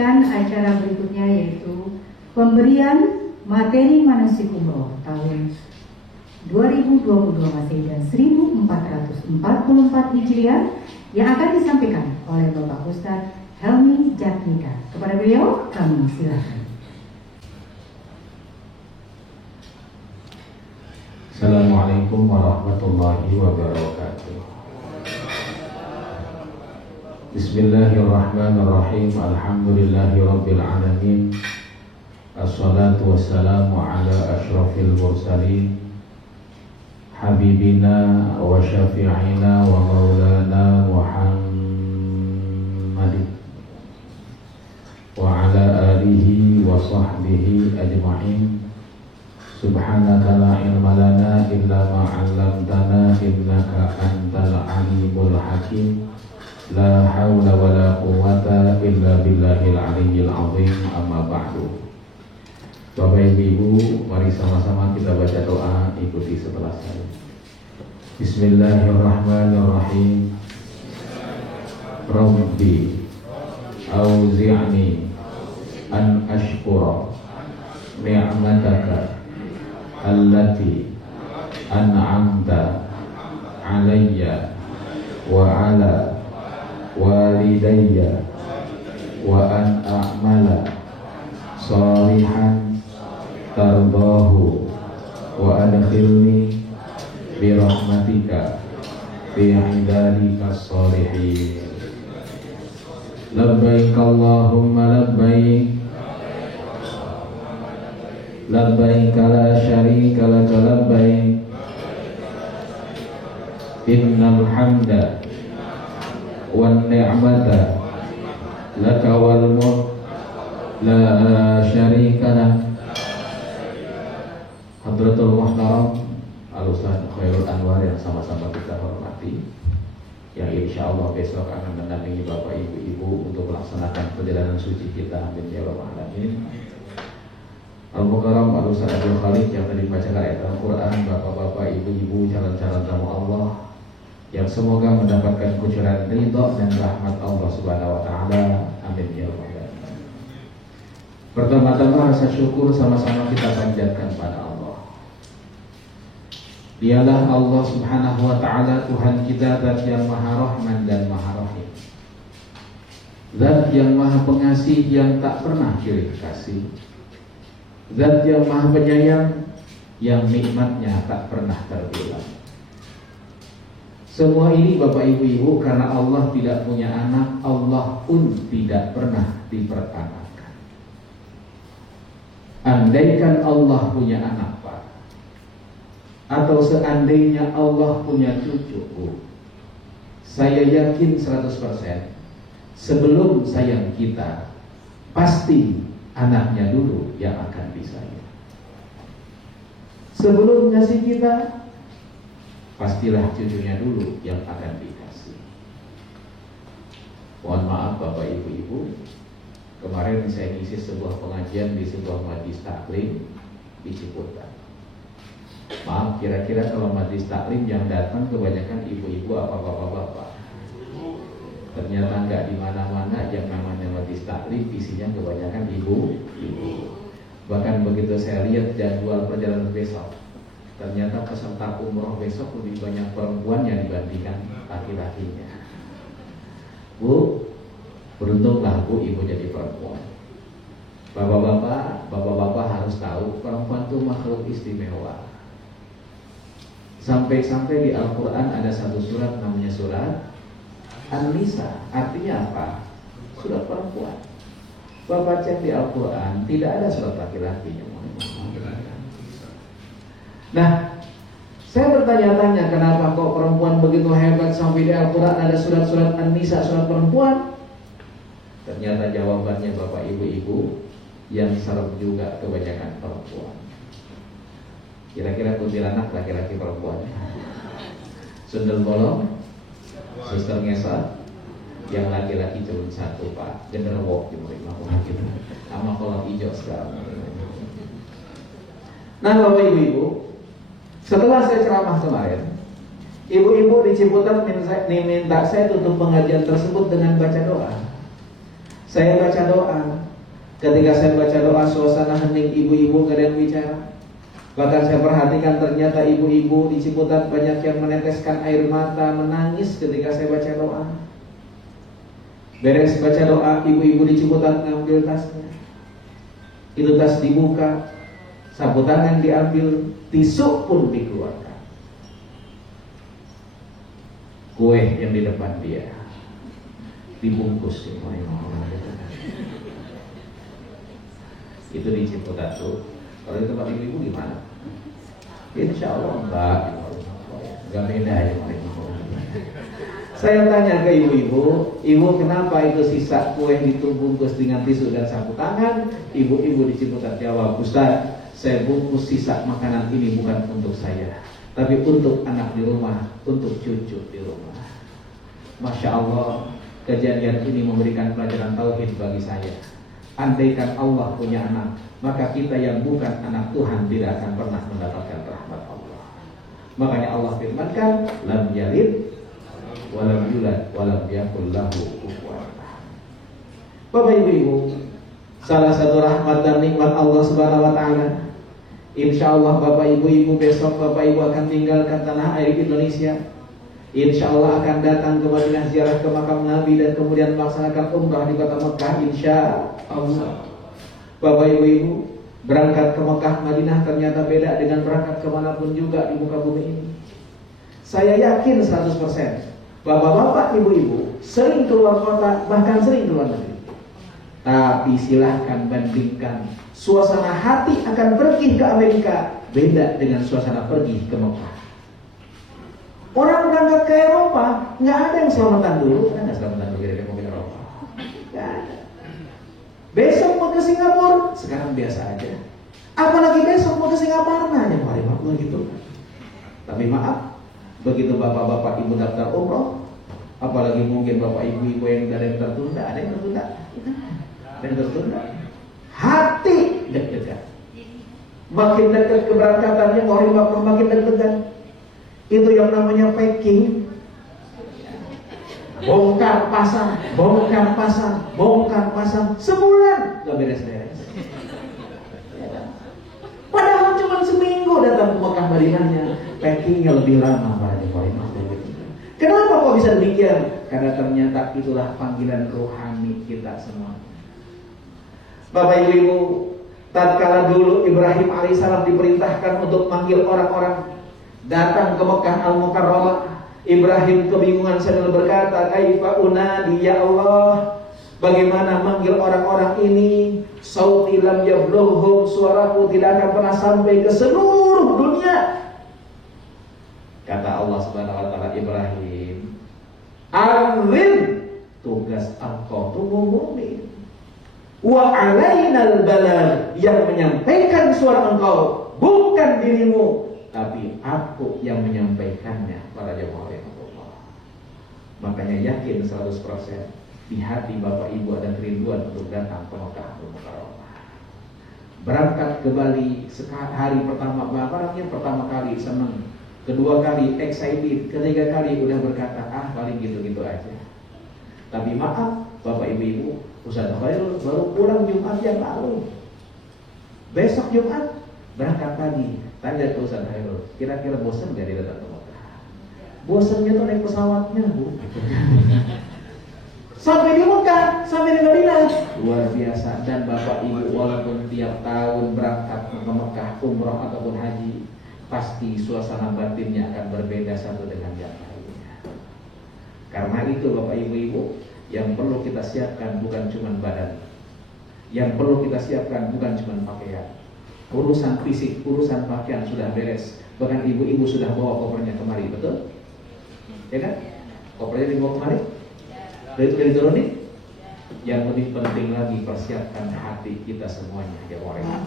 menyaksikan acara berikutnya, yaitu pemberian materi manasik umroh tahun 2022 Masehi dan 1444 Hijriah yang akan disampaikan oleh Bapak Ustadz Helmi Jatnika. Kepada beliau kami silakan. Assalamualaikum warahmatullahi wabarakatuh. Bismillahirrahmanirrahim. Alhamdulillahirabbil alamin. Assalatu wassalamu ala asyrafil mursalin habibina wa syafi'ina wa maulana Muhammadin wa ala alihi wa sahbihi ajma'in. Subhanaka la ilma lana illa ma 'allamtana innaka antal alimul hakim. La haula wa la quwwata illa billahil aliyyil azim. Amma ba'du. Bapak Ibu, mari sama-sama kita baca doa, ikuti setelah saya. Bismillahirrahmanirrahim. Rabbi auzi'ni an ashkura ni'mataka allati an'amta alayya wa ala walidayya wa an a'mala salihan tardahu wa adkhilni bi rahmatika fi ibadika sholihin. Labbaik Allahumma labbaik, labbaik la syarika laka labbaik, innal hamda wan ni'mata laka wal mulk la syarika lak. Hadratul Muhtaram Al-Ustaz Khairul Anwar yang sama-sama kita hormati, yang insyaallah besok akan mendampingi Bapak Ibu untuk melaksanakan perjalanan suci kita. Amin ya rabbal alamin. Al-Mukarram Al-Ustaz Abdul Khalid yang tadi membacakan ayat Al-Quran, Bapak-bapak, Ibu-ibu, calon-calon tamu Allah yang semoga mendapatkan kucuran ridha dan rahmat Allah Subhanahu wa taala. Amin ya rabbal alamin. Pertama-tama rasa syukur sama-sama kita panjatkan pada Allah. Dialah Allah Subhanahu wa taala, Tuhan kita, Zat yang Maha Rahman dan Maha Rahim, Zat yang Maha Pengasih yang tak pernah kirim kasih, Zat yang Maha Penyayang yang nikmatnya tak pernah terbilang. Semua ini Bapak Ibu karena Allah tidak punya anak, Allah pun tidak pernah diperanakan. Andaikan Allah punya anak, Pak, atau seandainya Allah punya cucu, Bu, saya yakin 100% sebelum sayang kita pasti anaknya dulu yang akan disayang. Sebelum ngasih kita, pastilah cucunya dulu yang akan dikasih. Mohon maaf Bapak Ibu, kemarin saya ngisi sebuah pengajian di sebuah majlis taklim di Ciputat. Maaf, kira-kira kalau majlis taklim yang datang kebanyakan ibu-ibu apa bapak-bapak? Ternyata nggak di mana-mana yang namanya majlis taklim isinya kebanyakan ibu-ibu. Bahkan begitu saya lihat jadwal perjalanan besok, ternyata peserta umroh besok lebih banyak perempuan yang dibandingkan laki-lakinya. Bu, beruntunglah Bu ibu jadi perempuan. Bapak-bapak harus tahu perempuan itu makhluk istimewa. Sampai-sampai di Al-Quran ada satu surat namanya surat An-Nisa. Artinya apa? Surat perempuan. Bapak cek di Al-Quran, tidak ada surat laki-lakinya. Nah, saya bertanya-tanya kenapa kok perempuan begitu hebat sampai di Al-Quran ada surat-surat An-Nisa, surat perempuan. Ternyata jawabannya Bapak Ibu yang serem juga kebanyakan perempuan. Kira-kira kuntilanak laki-laki perempuan, sundel bolong, suster ngesot, yang laki-laki cuma satu Pak, genderwo gitu, sama kolor hijau sekarang. Nah Bapak Ibu, setelah saya ceramah kemarin, ibu-ibu di Ciputat minta saya tutup pengajian tersebut dengan baca doa. Saya baca doa. Ketika saya baca doa, suasana hening, ibu-ibu gak ada yang bicara. Bahkan saya perhatikan ternyata ibu-ibu di Ciputat banyak yang meneteskan air mata, menangis ketika saya baca doa. Beres baca doa, ibu-ibu di Ciputat ngambil tasnya. Itu tas dibuka, sapu tangan diambil, tisu pun dikeluarkan. Kue yang di depan dia dibungkus itu di Ciputat tuh. Kalau di tempat ibu-ibu gimana? Insya Allah enggak beda ya. Saya tanya ke ibu-ibu, ibu kenapa itu sisa kue dibungkus dengan tisu dan sapu tangan? Ibu-ibu di Ciputat jawab, Ustaz, saya bungkus sisa makanan ini bukan untuk saya, tapi untuk anak di rumah, untuk cucu di rumah. Masya Allah, kejadian ini memberikan pelajaran tauhid bagi saya. Andaikan Allah punya anak, maka kita yang bukan anak Tuhan tidak akan pernah mendapatkan rahmat Allah. Makanya Allah firmankan, lam yalid walam yulad walam yakul lahu kufuwan ahad. Bapak ibu-ibu, salah satu rahmat dan nikmat Allah Subhanahu wa taala. Insyaallah Bapak ibu-ibu besok Bapak ibu akan tinggalkan tanah air Indonesia. Insyaallah akan datang ke Madinah ziarah ke makam Nabi dan kemudian melaksanakan umrah di kota Mekah insyaallah. Bapak ibu-ibu, berangkat ke Mekah Madinah ternyata beda dengan berangkat kemanapun juga di muka bumi ini. Saya yakin 100% bapak-bapak ibu-ibu sering keluar kota, bahkan sering keluar negeri. Tapi silahkan bandingkan, suasana hati akan pergi ke Amerika beda dengan suasana pergi ke Mekah. Orang berangkat ke Eropa nggak ada yang selamatan dulu, kan nggak selamatan dulu kira-kira mobil Eropa. Nggak ada. Besok mau ke Singapura, sekarang biasa aja. Apalagi besok mau ke Singapura, yang paling makmur gitu. Tapi maaf, begitu bapak-bapak ibu daftar umroh, apalagi mungkin bapak ibu-ibu yang ada yang tertunda, ada yang tertunda, ada yang tertunda. Hati deg-degan. Makin dekat keberangkatannya, makin deg-degan. Itu yang namanya packing. Bongkar pasang, bongkar pasang, bongkar pasang, sebulan gak beres-beres. Padahal cuma seminggu datang ke Mekah Madinahnya, packingnya lebih lama para jemaah. Kenapa kok bisa demikian? Karena ternyata itulah panggilan rohani kita semua. Bapak ibu-ibu, tatkala dulu Ibrahim alaihissalam diperintahkan untuk manggil orang-orang datang ke Mekah Al-Mukarramah, Ibrahim kebingungan sambil berkata, kaifa unadi ya Allah, bagaimana manggil orang-orang ini? Sauti lam yablughuhum, suaraku tidak akan pernah sampai ke seluruh dunia. Kata Allah Subhanahu wa taala, Ibrahim, Azim, tugas engkau itu ngomongin. Wa alainal balagh, yang menyampaikan suara engkau bukan dirimu, tapi aku yang menyampaikannya para jemaah Allah. Makanya yakin 100% di hati Bapak Ibu ada kerinduan untuk datang ke Mekah Al-Mukarramah. Berangkat ke Bali hari pertama, barangnya pertama kali senang, kedua kali excited, ketiga kali udah berkata paling gitu-gitu aja. Tapi maaf Bapak Ibu, Ustaz Khairul baru pulang Jumat yang lalu. Besok Jumat berangkat lagi. Tanya ke Ustaz Khairul, kira-kira bosan gak dia datang ke Mekah? Bosannya tuh naik pesawatnya, Bu. Sampai di Mekah, sampai di Madinah, luar biasa. Dan Bapak Ibu walaupun tiap tahun berangkat ke Mekah, umroh ataupun haji, pasti suasana batinnya akan berbeda satu dengan yang lainnya. Karena itu Bapak Ibu, yang perlu kita siapkan bukan cuma badan, yang perlu kita siapkan bukan cuma pakaian. Urusan fisik, urusan pakaian sudah beres. Bahkan ibu-ibu sudah bawa kopernya kemari, betul? Ya kan? Kopernya dibawa kemari? Dari diturunin? Yang lebih penting lagi, persiapkan hati kita semuanya, ya orang.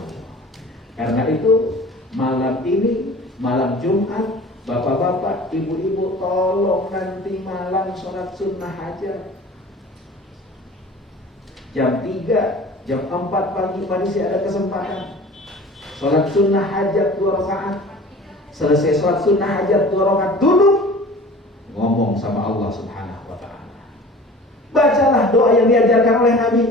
Karena itu malam ini, malam Jumat, bapak-bapak, ibu-ibu, tolong nanti malam sholat sunnah hajat. Jam 3, jam 4 pagi masih ada kesempatan. Sholat sunnah hajat 2 rakaat. Selesai sholat sunnah hajat 2 rakaat, duduk ngomong sama Allah Subhanahu wa ta'ala. Bacalah doa yang diajarkan oleh Nabi.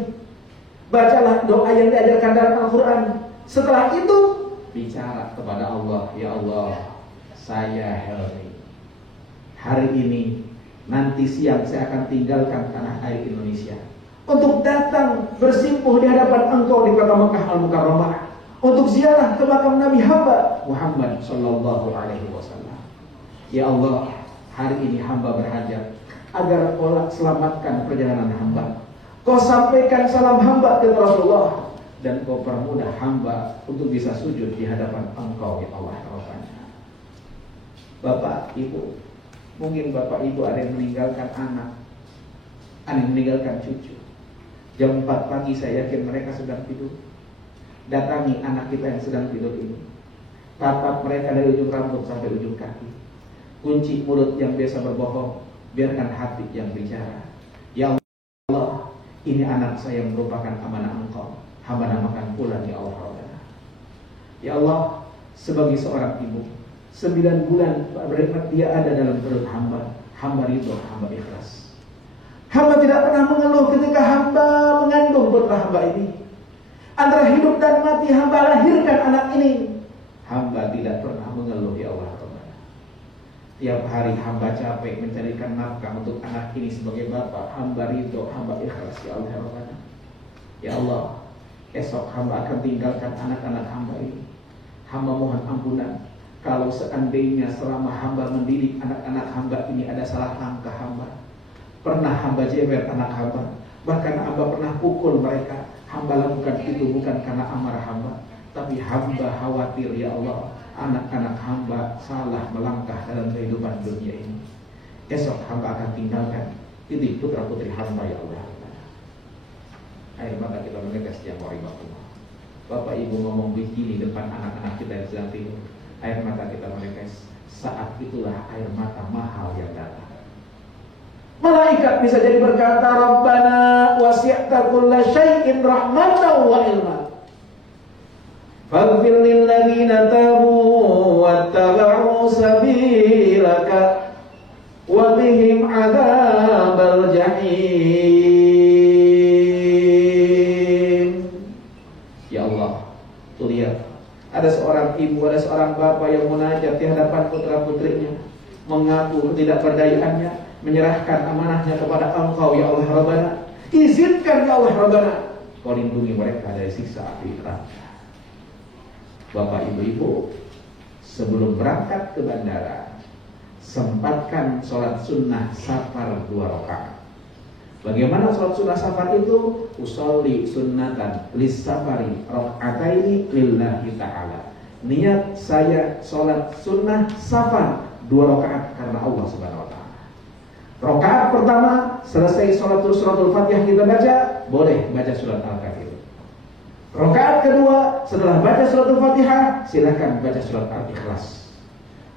Bacalah doa yang diajarkan dalam Al-Quran. Setelah itu bicara kepada Allah, ya Allah, saya Helmi, hari ini, nanti siang saya akan tinggalkan tanah air Indonesia untuk datang bersimpuh di hadapan Engkau di kota Mekah Al-Mukarramah, untuk ziarah ke makam Nabi hamba Muhammad Sallallahu Alaihi Wasallam. Ya Allah, hari ini hamba berhajat agar Kau selamatkan perjalanan hamba. Kau sampaikan salam hamba ke Rasulullah, dan Kau permudah hamba untuk bisa sujud di hadapan Engkau, ya Allah. Bapak, Ibu, mungkin Bapak Ibu ada yang meninggalkan anak, ada yang meninggalkan cucu. Jam 4 pagi saya yakin mereka sedang tidur. Datangi anak kita yang sedang tidur ini. Tatap mereka dari ujung rambut sampai ujung kaki. Kunci mulut yang biasa berbohong, biarkan hati yang bicara. Ya Allah, ini anak saya merupakan amanah Engkau. Hamba namakan pulang, ya Allah. Ya Allah, sebagai seorang ibu, 9 bulan dia ada dalam perut hamba. Hamba ridho, hamba ikhlas. Hamba tidak pernah mengeluh ketika hamba mengandung putra hamba ini. Antara hidup dan mati hamba lahirkan anak ini. Hamba tidak pernah mengeluh, ya Allah. Tiap hari hamba capek mencarikan nafkah untuk anak ini sebagai bapak. Hamba ridho, hamba ikhlas, ya Allah. Ya Allah, esok hamba akan tinggalkan anak-anak hamba ini. Hamba mohon ampunan kalau seandainya selama hamba mendidik anak-anak hamba ini ada salah langkah hamba. Pernah hamba jewer anak hamba, bahkan hamba pernah pukul mereka. Hamba lakukan itu bukan karena amarah hamba, tapi hamba khawatir, ya Allah, anak-anak hamba salah melangkah dalam kehidupan dunia ini. Esok hamba akan tinggalkan titik putra putri hamba, ya Allah. Air mata kita menetes setiap hari waktu. Bapak Ibu ngomong begini depan anak-anak kita yang sedang tidur, air mata kita menetes. Saat itulah air mata mahal yang datang. Malaikat bisa jadi berkata, Rabbana wasi'ta kulla syai'in rahmatan wa ilma, faghfir lil ladzina tabu wattaba'u sabilaka wa bihim adzabal jahim. Ya Allah, tuh lihat, ada seorang ibu, ada seorang bapak yang munajat di hadapan putra-putrinya, mengaku ketidakberdayaannya, menyerahkan amanahnya kepada Engkau, ya Allah Rabbana. Izinkan, ya Allah Rabbana, Kau lindungi mereka dari siksa api neraka. Bapak ibu-ibu, sebelum berangkat ke bandara, sempatkan sholat sunnah safar 2 rakaat. Bagaimana sholat sunnah safar itu? Usolli sunnatan lis safari rakaataini lillahi ta'ala. Niat saya sholat sunnah safar 2 rakaat karena Allah Subhanahu wa ta'ala. Rakaat pertama selesai suratul Fatihah kita baca, boleh baca surat Al-Kafirun. Rakaat kedua setelah baca suratul Fatihah, silakan baca surat Al-Ikhlas.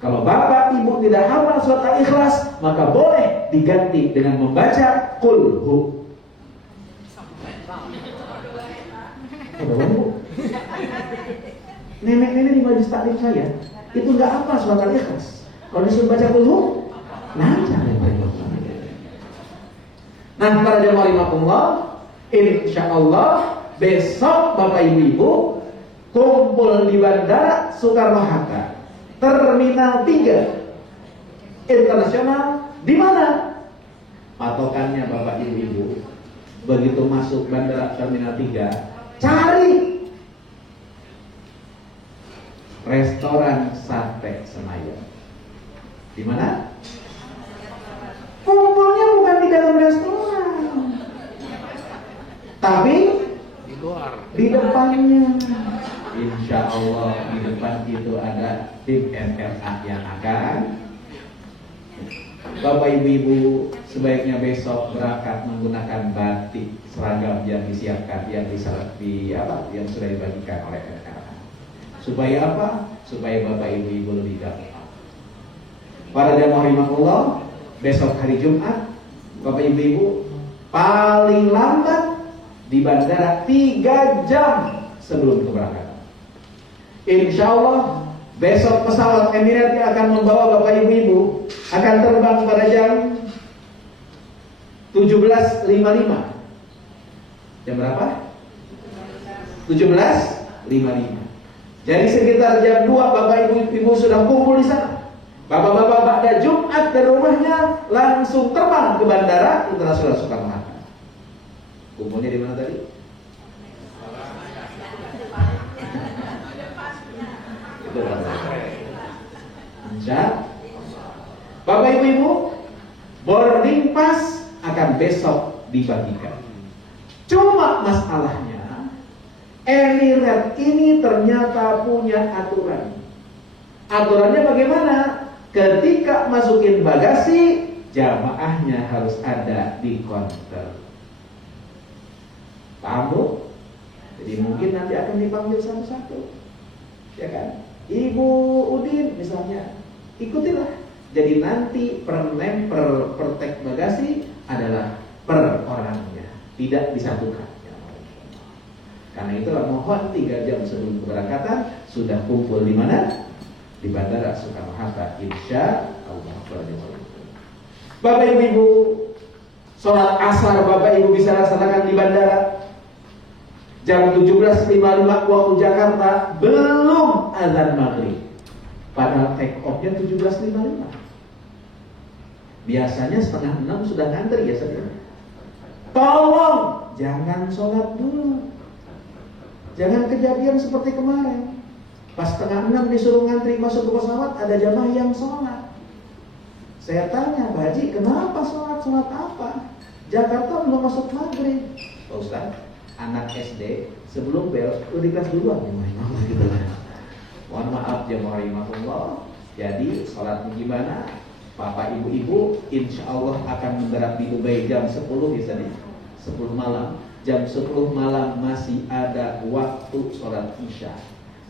Kalau bapak ibu tidak hafal surat Al-Ikhlas, maka boleh diganti dengan membaca Qul Hu. Nenek-nenek di majelis taklim saya itu nggak hafal surat Al-Ikhlas. Kalau disuruh baca Qul Hu, lancar ya Pak. Nah, para jemaah rahimakumullah, insyaallah besok Bapak Ibu kumpul di Bandara Soekarno-Hatta, Terminal 3 Internasional. Di mana? Patokannya Bapak Ibu, begitu masuk Bandara Terminal 3, cari restoran sate Senayan. Di mana? Kumpulnya bukan di dalam restoran, tapi di depannya. Insya Allah di depan itu ada tim MRA yang akan. Bapak ibu-ibu sebaiknya besok berangkat menggunakan batik seragam yang disiapkan, yang yang sudah dibagikan oleh MRA. Supaya apa? Supaya bapak ibu-ibu lebih gampang. Para jamaah rahimakumullah, besok hari Jumat, Bapak Ibu, paling lambat di bandara 3 jam sebelum keberangkatan. Insya Allah besok pesawat Emirates yang akan membawa Bapak Ibu akan terbang pada jam 17.55. Jam berapa? 17.55. Jadi sekitar jam 2 Bapak Ibu sudah kumpul di sana. Bapak-bapak pada Jumat dari rumahnya langsung terbang ke Bandara Internasional Soekarno-Hatta. Kumpulnya di mana tadi? Itu Bapak Ibu, boarding pass akan besok dibagikan. Cuma masalahnya, Emirates ini ternyata punya aturan. Aturannya bagaimana? Ketika masukin bagasi, jamaahnya harus ada di counter. Paham Bu? Jadi mungkin nanti akan dipanggil satu-satu, ya kan? Ibu Udin misalnya, ikutilah. Jadi nanti per tek bagasi adalah per orangnya, tidak disatukan. Karena itulah mohon 3 jam sebelum keberangkatan sudah kumpul di mana? Di Bandara Soekarno-Hatta, insya Allah. Bapak Ibu, sholat asar Bapak Ibu bisa laksanakan di bandara. Jam 17.55 waktu Jakarta, belum azan maghrib. Padahal take off-nya 17.55. Biasanya 5:30 sudah ngantri ya saudara. Tolong jangan sholat dulu. Jangan kejadian seperti kemarin. Pas 5:30 disuruh ngantri masuk ke pesawat, ada jamaah yang sholat. Saya tanya, Pak Haji, kenapa sholat? Sholat apa? Jakarta belum masuk maghrib. Pak Ustaz, anak SD sebelum bel udah di kelas duluan gitu. Mohon maaf jamaah rahimahullah. Jadi sholatnya gimana? Bapak ibu-ibu insya Allah akan mendarat di Dubai jam 10 biasanya 10 malam. Jam 10 malam masih ada waktu sholat isya.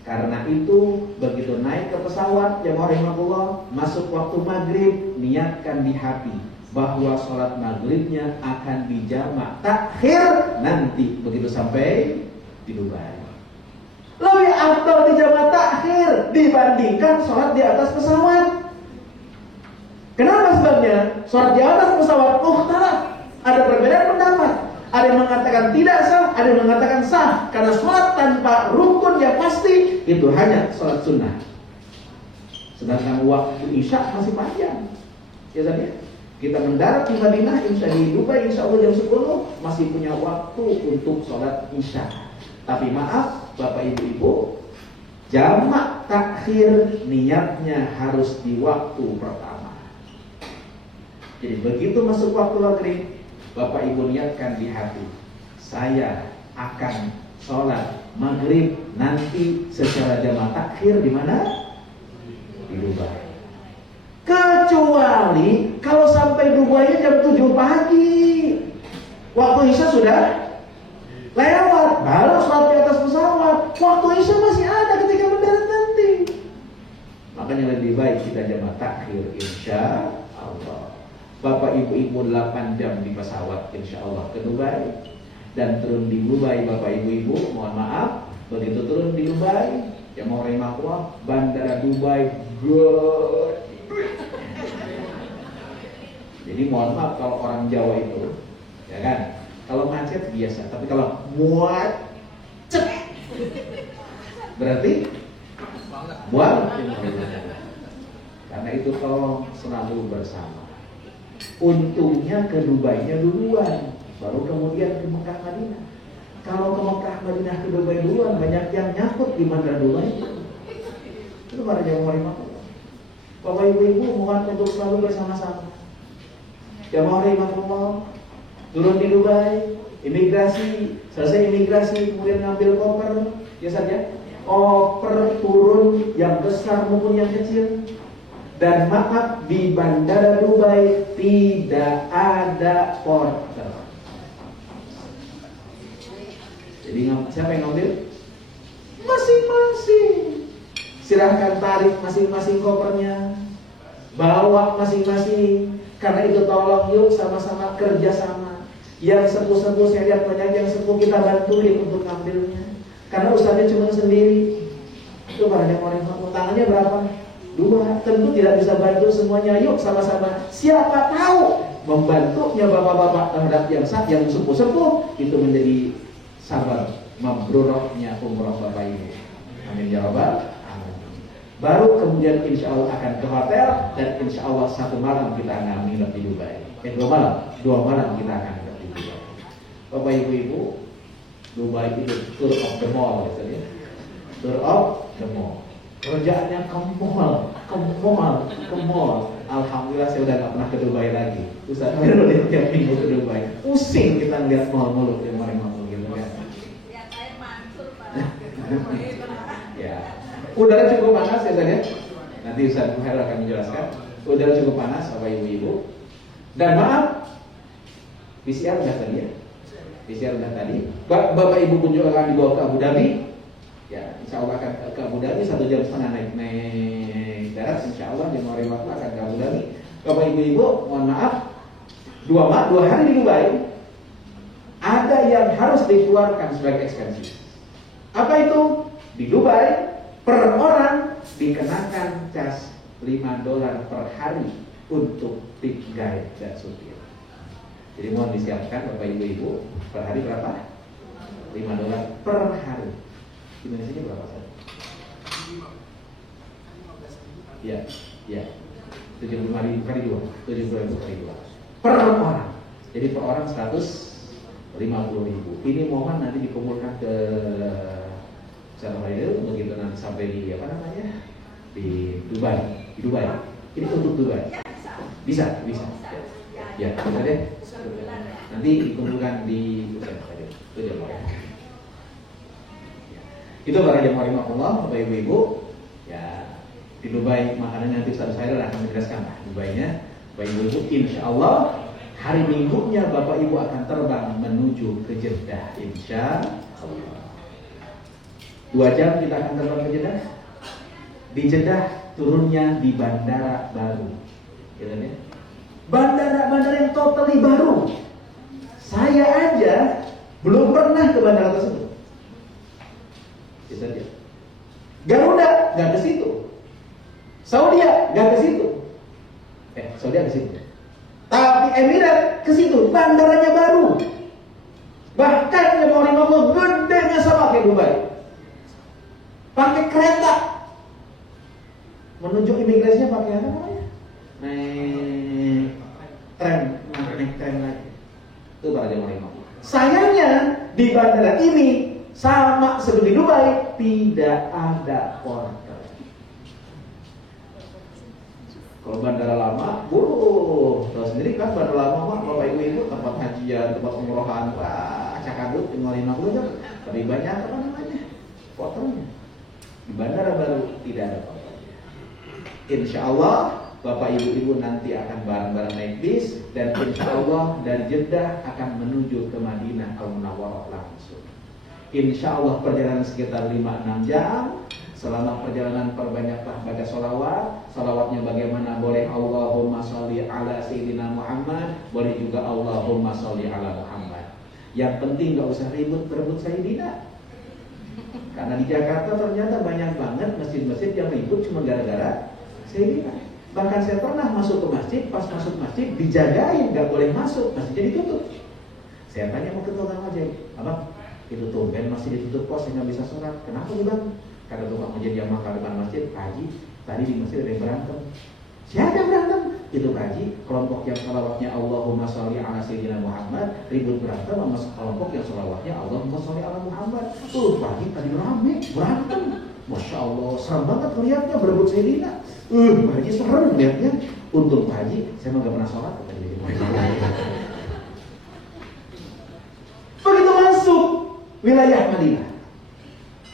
Karena itu begitu naik ke pesawat jamaah rahimahullah, masuk waktu maghrib, niatkan di hati bahwa sholat maghribnya akan dijamak takhir nanti begitu sampai di Dubai. Lebih afdal dijamak takhir dibandingkan sholat di atas pesawat. Kenapa sebabnya? Sholat di atas pesawat mukhtalaf, ada perbedaan pendapat. Ada yang mengatakan tidak sah, ada yang mengatakan sah. Karena sholat tanpa rukun yang pasti itu hanya sholat sunnah. Sedangkan waktu isya masih panjang. Ya kan ya? Kita mendarat di Madinah, insya di Dubai, insya Allah jam 10 masih punya waktu untuk sholat isya. Tapi maaf, Bapak Ibu-Ibu, jamak takhir niatnya harus di waktu pertama. Jadi begitu masuk waktu maghrib, Bapak Ibu niatkan di hati, saya akan sholat maghrib nanti secara jamaah takhir di mana? Di Dubai. Kecuali kalau sampai Dubai jam 7 pagi, waktu isya sudah lewat, baru sholat di atas pesawat. Waktu isya masih ada ketika mendarat nanti. Makanya lebih baik kita jamaah takhir insya Allah. Bapak ibu-ibu 8 jam di pesawat insya Allah ke Dubai. Dan turun di Dubai Bapak ibu-ibu, mohon maaf, begitu turun di Dubai, ya mau remahwah, bandara Dubai gede. Jadi mohon maaf kalau orang Jawa itu, ya kan, kalau macet biasa, tapi kalau muat cek berarti buang. Karena itu tolong selalu bersama. Untungnya ke Dubai-nya duluan, baru kemudian ke Mekah Madinah. Kalau ke Mekah Madinah ke Dubai duluan, banyak yang nyangkut di bandara Dubai. Itu para jamaah rahimahullah. Bapak ibu-ibu mohon untuk selalu bersama-sama. Jamaah rahimahullah, turun di Dubai, imigrasi, selesai imigrasi, kemudian ngambil koper, ya saja. Koper turun yang besar maupun yang kecil. Dan maaf, di bandara Dubai tidak ada porter. Jadi siapa yang ngambil? Masing-masing. Silahkan tarik masing-masing kopernya, bawa masing-masing. Karena itu tolong yuk sama-sama kerjasama. Yang sepuh-sepuh saya lihat banyak yang sepuh, kita bantuin untuk ngambilnya. Karena ustaznya cuma sendiri. Itu para jamaah tangannya berapa? 2, tentu tidak bisa bantu semuanya. Yuk sama-sama, siapa tahu membantunya bapak-bapak terhadap yang sepuh-sepuh itu menjadi sabar Mabrurahnya umroh Bapak Ibu. Amin ya rabbal alamin. Baru kemudian insya Allah akan ke hotel, dan insya Allah 1 malam kita akan nginep di Dubai. 2 malam kita akan nginep di Dubai. Bapak Ibu, Dubai itu tour of the mall, misalnya. Tour of the mall. Kerjaannya ke mall. Alhamdulillah saya udah gak pernah ke Dubai lagi. Ustaz, tiap minggu ke Dubai. Pusing kita ngeliat mall mulu yang mall gitu kan. Ya saya mantul Pak. Ya, udara cukup panas ya Ustaz ya. Nanti Ustaz Muhair akan menjelaskan. Udara cukup panas Bapak Ibu. Dan maaf, PCR udah tadi ya. PCR udah tadi. Bapak Ibu pun juga akan dibawa ke Abu Dhabi. Ya, insya Allah akan ke Abu Dhabi 1,5 jam naik darat. Insya Allah di Januari waktu akan ke Abu Dhabi. Bapak Ibu, mohon maaf, 2 hari di Dubai ada yang harus dikeluarkan sebagai expenses. Apa itu? Di Dubai per orang dikenakan cas $5 per hari untuk tip guide dan supir. Jadi mohon disiapkan Bapak Ibu per hari berapa? $5 per hari. Indonesia ini berapa saja? Ya, 75.000 kali 2, 70.000 kali 2 per orang. Jadi per orang 150.000. Ini mohon nanti dikumpulkan ke Januari begitu nanti sampai di di Dubai. Ini untuk Dubai. Bisa. Ya, bisa deh. Nanti dikumpulkan di itu para jemaah rahimahullah, Bapak Ibu. Ya, di Dubai makanya nanti Ustaz Haidar akan menjelaskan Dubainya. Bapak Ibu, insya Allah hari Minggunya Bapak Ibu akan terbang menuju ke Jeddah, insya Allah. 2 jam kita akan terbang ke Jeddah. Di Jeddah turunnya di bandara baru, gitu ya. Bandara yang totally baru. Saya aja belum pernah ke bandara tersebut. Bisa dia. Garuda nggak ke situ. Saudi nggak ke situ. Saudi ke situ. Tapi Emirat ke situ. Bandaranya baru. Bahkan yang mau ngomong gedenya sama kayak Dubai. Pakai kereta. Menuju imigrasinya pakai apa namanya? Naik tren lagi. Itu para jemaah imam. Sayangnya di bandara ini sama seperti Dubai, tidak ada porter. Kalau bandara lama, tahu sendiri kan bandara lama Bapak Ibu tempat hajian, tempat umrohan, acak-aduk tinggal 50 jam. Lebih banyak porternya. Di bandara baru tidak ada porternya. Insya Allah Bapak Ibu nanti akan bareng-bareng naik bis, dan insya Allah dari Jeddah akan menuju ke Madinah Al-Munawwarah langsung. Insya Allah perjalanan sekitar 5-6 jam. Selama perjalanan perbanyaklah baca sholawat. Sholawatnya bagaimana? Boleh Allahumma sholli ala Sayyidina Muhammad, boleh juga Allahumma sholli ala Muhammad. Yang penting gak usah ribut berebut Sayyidina. Karena di Jakarta ternyata banyak banget masjid-masjid yang ribut cuma gara-gara Sayyidina. Bahkan saya pernah masuk ke masjid, pas masuk masjid dijagain, gak boleh masuk, masjidnya ditutup. Saya tanya sama ketua masjid, Abang, itu tumben masih ditutup pos, saya nggak bisa sholat. Kenapa nih Bang? Kata tukang masjid yang makan depan masjid, Pak Haji, tadi di masjid ada yang berantem. Siapa yang berantem? Itu Pak Haji, kelompok yang sholawatnya Allahumma sholli ala Sayyidina Muhammad ribut berantem sama kelompok yang sholawatnya Allahumma sholli ala Muhammad. Tuh Pak Haji tadi rame berantem. Masya Allah, serem banget melihatnya berebut Sayyidina. Pak Haji serem lihatnya. Untung Pak Haji, saya mah nggak pernah sholat. Begitu masuk wilayah Madinah,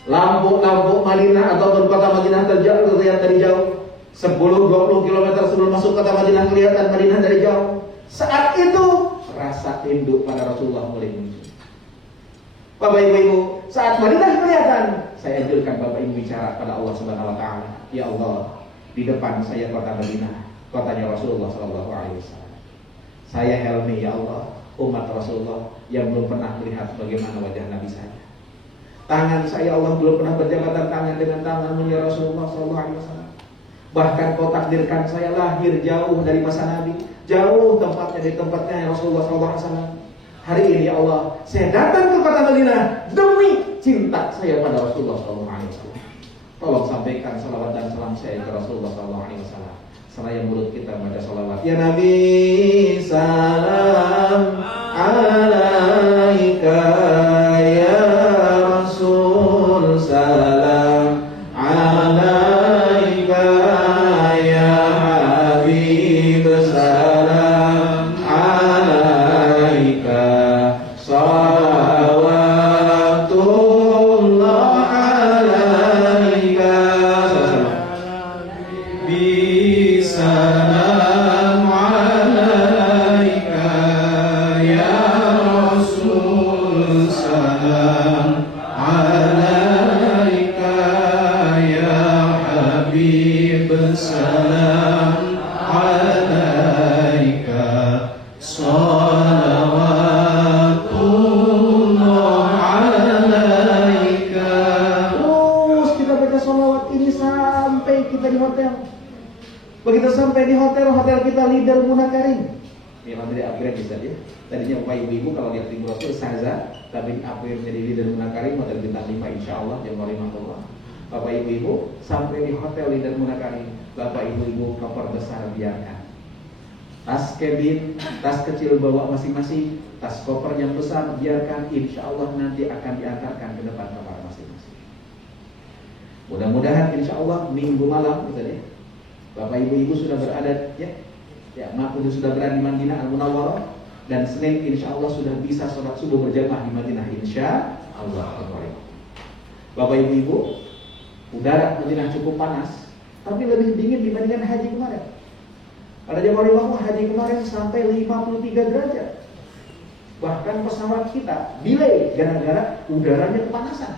lampu Madinah atau kota Madinah terlihat dari jauh. 10-20 km sebelum masuk kota Madinah kelihatan Madinah dari jauh. Saat itu rasa induk pada Rasulullah mulai muncul. Bapak Ibu, saat Madinah kelihatan, saya anjurkan Bapak Ibu bicara pada Allah Subhanahu wa taala. Ya Allah, di depan saya kota Madinah, kotanya Rasulullah sallallahu alaihi wasallam. Saya Helmi, ya Allah, umat Rasulullah yang belum pernah melihat bagaimana wajah Nabi saya. Tangan saya Allah belum pernah berjabatan tangan dengan tanganmu ya Rasulullah sallallahu alaihi wasallam. Bahkan kau takdirkan saya lahir jauh dari masa Nabi, jauh tempatnya dari tempatnya Rasulullah sallallahu alaihi wasallam. Hari ini ya Allah, saya datang ke kota Madinah demi cinta saya pada Rasulullah SAW. Tolong sampaikan salawat dan salam saya ke Rasulullah SAW. Seraya mulut kita baca salawat. Ya Nabi, salam alaika, ya Rasul, salam alaika, ya Habib, salam alaika, salawatullah alaika, bisalam alaika, ya Rasul, salam alaika, ya Habib, salam alaika, salawatullah alaika. Terus kita baca salawat ini sampai kita di hotel. Begitu sampai di hotel kita leader Munakarim. Memang tidak upgrade bisa ya. Tadinya Bapak Ibu kalau lihat di brosur Saza, tapi upgrade menjadi leader Munakarim hotel bintang 5 insyaallah jam 5. Bapak Ibu sampai di hotel leader Munakarim. Bapak Ibu koper besar biarkan. Tas cabin, tas kecil bawa masing-masing, tas koper yang besar biarkan, insya Allah nanti akan diantarkan ke depan kamar masing-masing. Mudah-mudahan insya Allah minggu malam misalnya, Bapak Ibu sudah berada maklum sudah berada di Madinah Al-Munawwarah, dan Senin insya Allah sudah bisa sholat subuh berjamaah di Madinah insya Allah. Bapak Ibu, udara Madinah cukup panas, tapi lebih dingin dibandingkan haji kemarin. Pada zaman haji kemarin sampai 53 derajat. Bahkan pesawat kita delay gara-gara udaranya kepanasan.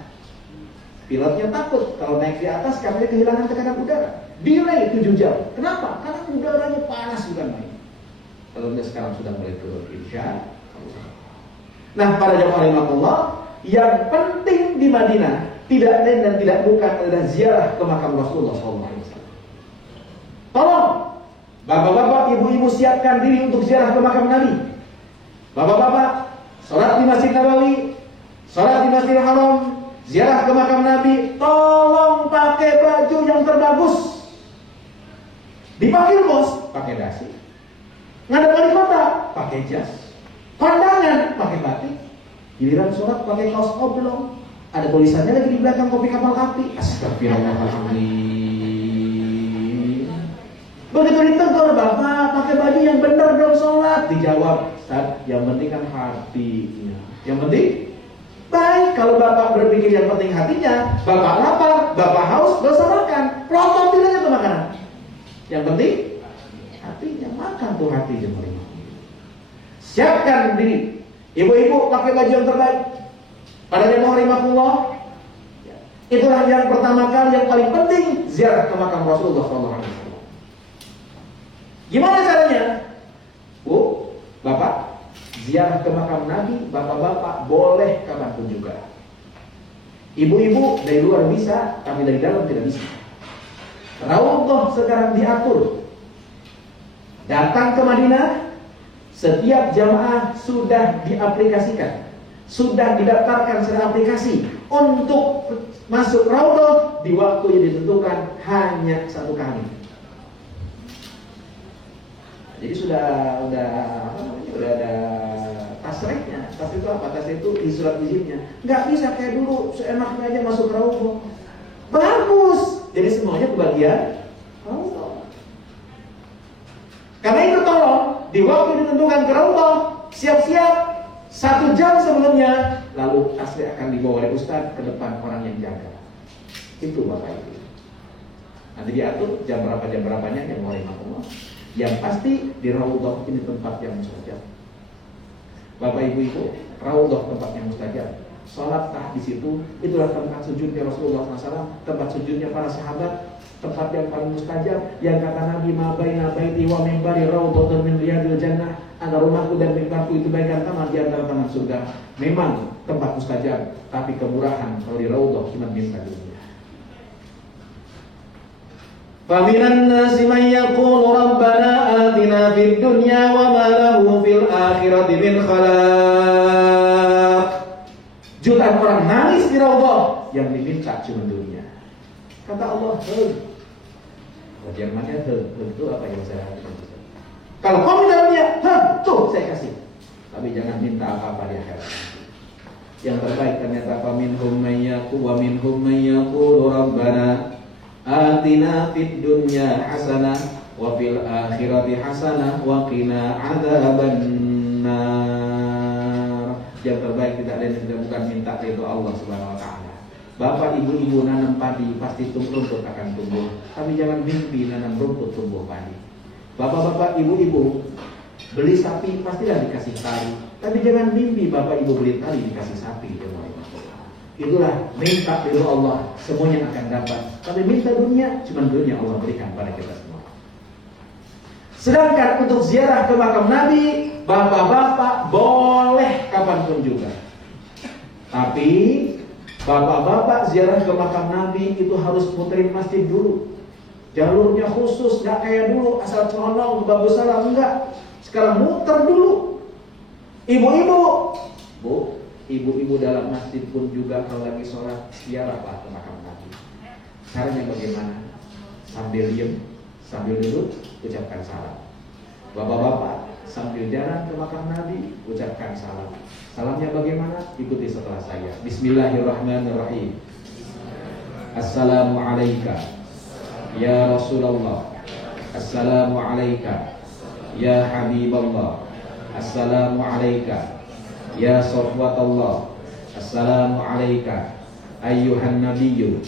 Pilotnya takut kalau naik di atas karena kehilangan tekanan udara. Delay 7 jam. Kenapa? Karena udaranya panas bukan main. Alhamdulillah sekarang sudah mulai turun insya Allah. Nah, para jamaah rahimakumullah, yang penting di Madinah tidak lain dan tidak bukan adalah ziarah ke makam Rasulullah SAW. Tolong bapak-bapak, ibu-ibu siapkan diri untuk ziarah ke makam Nabi. Bapak-bapak, sholat di Masjid Nabawi, sholat di Masjidil Haram, ziarah ke makam Nabi, tolong pakai baju yang terbagus. Dipakai bos, pakai dasi. Ngadep wali kota, pakai jas. Kondangan, pakai batik. Giliran sholat pakai kaos oblong. Ada tulisannya lagi di belakang kopi kapal api. Astagfirullahaladzim. Begitu ditegur, bapak pakai baju yang benar dong sholat. Dijawab, Ustaz, yang penting kan hatinya. Yang penting baik. Kalau bapak berpikir yang penting hatinya, bapak lapar, bapak haus, gak usah makan. Prototin aja tuh makanan. Yang penting hatinya, makan tuh hati jemaah. Siapkan diri. Ibu-ibu pakai baju yang terbaik. Pada jemaah rahimakumullah, itulah yang pertama kali yang paling penting, ziarah ke makam Rasulullah SAW. Gimana caranya? Bu, bapak, ziarah ke makam Nabi, bapak-bapak boleh kapanpun juga. Ibu-ibu dari luar bisa, tapi dari dalam tidak bisa. Raudhah sekarang diatur. Datang ke Madinah, setiap jamaah sudah diaplikasikan, sudah didaftarkan secara aplikasi untuk masuk Raudhah di waktu yang ditentukan hanya 1 kali. Jadi sudah ada tasreknya. Tas itu apa? Tas itu di surat izinnya. Nggak bisa kayak dulu seenaknya aja masuk Raudhah. Bagus. Jadi semuanya kebagian Raudhah. Karena itu tolong di waktu ditentukan ke Raudhah, siap-siap 1 jam sebelumnya, lalu tasnya akan dibawa oleh Ustadz ke depan orang yang jaga. Itu Bapak Ibu. Nanti diatur jam berapanya yang mulai maklum. Yang pasti di Raudhah ini tempat yang mustajab. Bapak Ibu, Raudhah tempat yang mustajab. Salatlah di situ, itulah tempat sujudnya Rasulullah SAW, tempat sujudnya para sahabat, tempat yang paling mustajab. Yang kata Nabi, ma baina baiti wa minbari raudhatun min riyadil jannah, antara rumahku dan mimbarku itu bagaikan taman di antara taman surga. Memang tempat mustajab, tapi kemurahan kalau di Raudhah cuma minta dunia. Faminan nasi man yaqulu rabbana atina fid dunya wa ma lahu fil akhirati min khalaq. Jutaan orang nangis di Raudhah, yang diminta cuma dunia. Kata Allah, Jermannya itu apa yang saya lakukan? Kalau kau minta dunia, tuh saya kasih. Tapi jangan minta apa-apa di akhirat. Yang terbaik ternyata faminhum may yaqulu wa minhum may yaqulu rabbana atina fid dunya hasanah wa fil akhirati hasanah wa qina adzabannar. Yang terbaik tidak lain tidak bukan minta ridho Allah Subhanahu wa taala. Bapak ibu-ibu nanam padi pasti rumput akan tumbuh. Tapi jangan mimpi nanam rumput tumbuh padi. Bapak-bapak ibu-ibu beli sapi pastilah dikasih tali. Tapi jangan mimpi bapak ibu beli tali dikasih sapi. Itulah minta ridho Allah, semuanya akan dapat. Tapi minta dunia, cuma dunia Allah berikan pada kita semua. Sedangkan untuk ziarah ke makam Nabi, bapak-bapak boleh kapanpun juga. Tapi bapak-bapak ziarah ke makam Nabi itu harus puterin masjid dulu. Jalurnya khusus, nggak kayak dulu asal celonong bagus salam, enggak. Sekarang muter dulu. Ibu-ibu, bu, ibu-ibu dalam masjid pun juga kalau lagi sholat ziarahlah ke makam Nabi. Caranya bagaimana? Sambil diem, sambil duduk, ucapkan salam. Bapak-bapak sambil jalan ke makam Nabi, ucapkan salam. Salamnya bagaimana? Ikuti setelah saya. Bismillahirrahmanirrahim. Assalamualaikum ya Rasulullah. Assalamualaikum ya Habiballah. Assalamualaikum ya Safwatullah. Assalamualaikum ayyuhan nabiyyu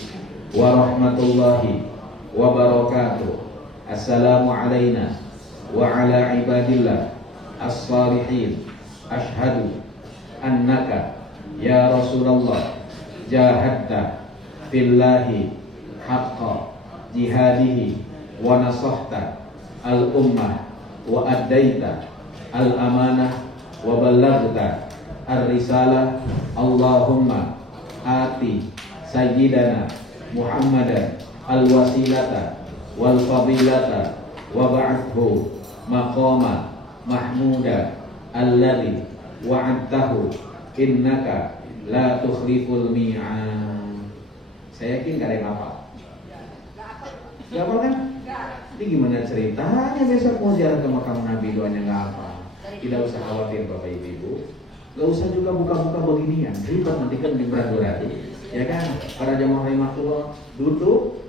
wa rahmatullahi wa barakatuh. Assalamu alaina wa ala ibadillah as-salihin. Ashhadu annaka ya Rasulullah jahadta fillahi haqqa jihadihi wa nasahta al-ummah wa addaita al-amanah wa ballaghta ar-risalah. Allahumma ati sayyidana Muhammadan al-wasilata wal fadilata wa ba'athu maqama mahmuda alladhi wa'adtahu innaka la tukhliful mi'ad. Saya yakin gak ada yang hafal. Gak hafal kan? Ini gimana ceritanya besok mau ziarah ke makam Nabi doanya gak hafal? Tidak usah khawatir Bapak Ibu. Gak usah juga buka-buka beginian, ribet nanti kan berat-berat. Ya kan? Para jamaah rahimahullah, duduk,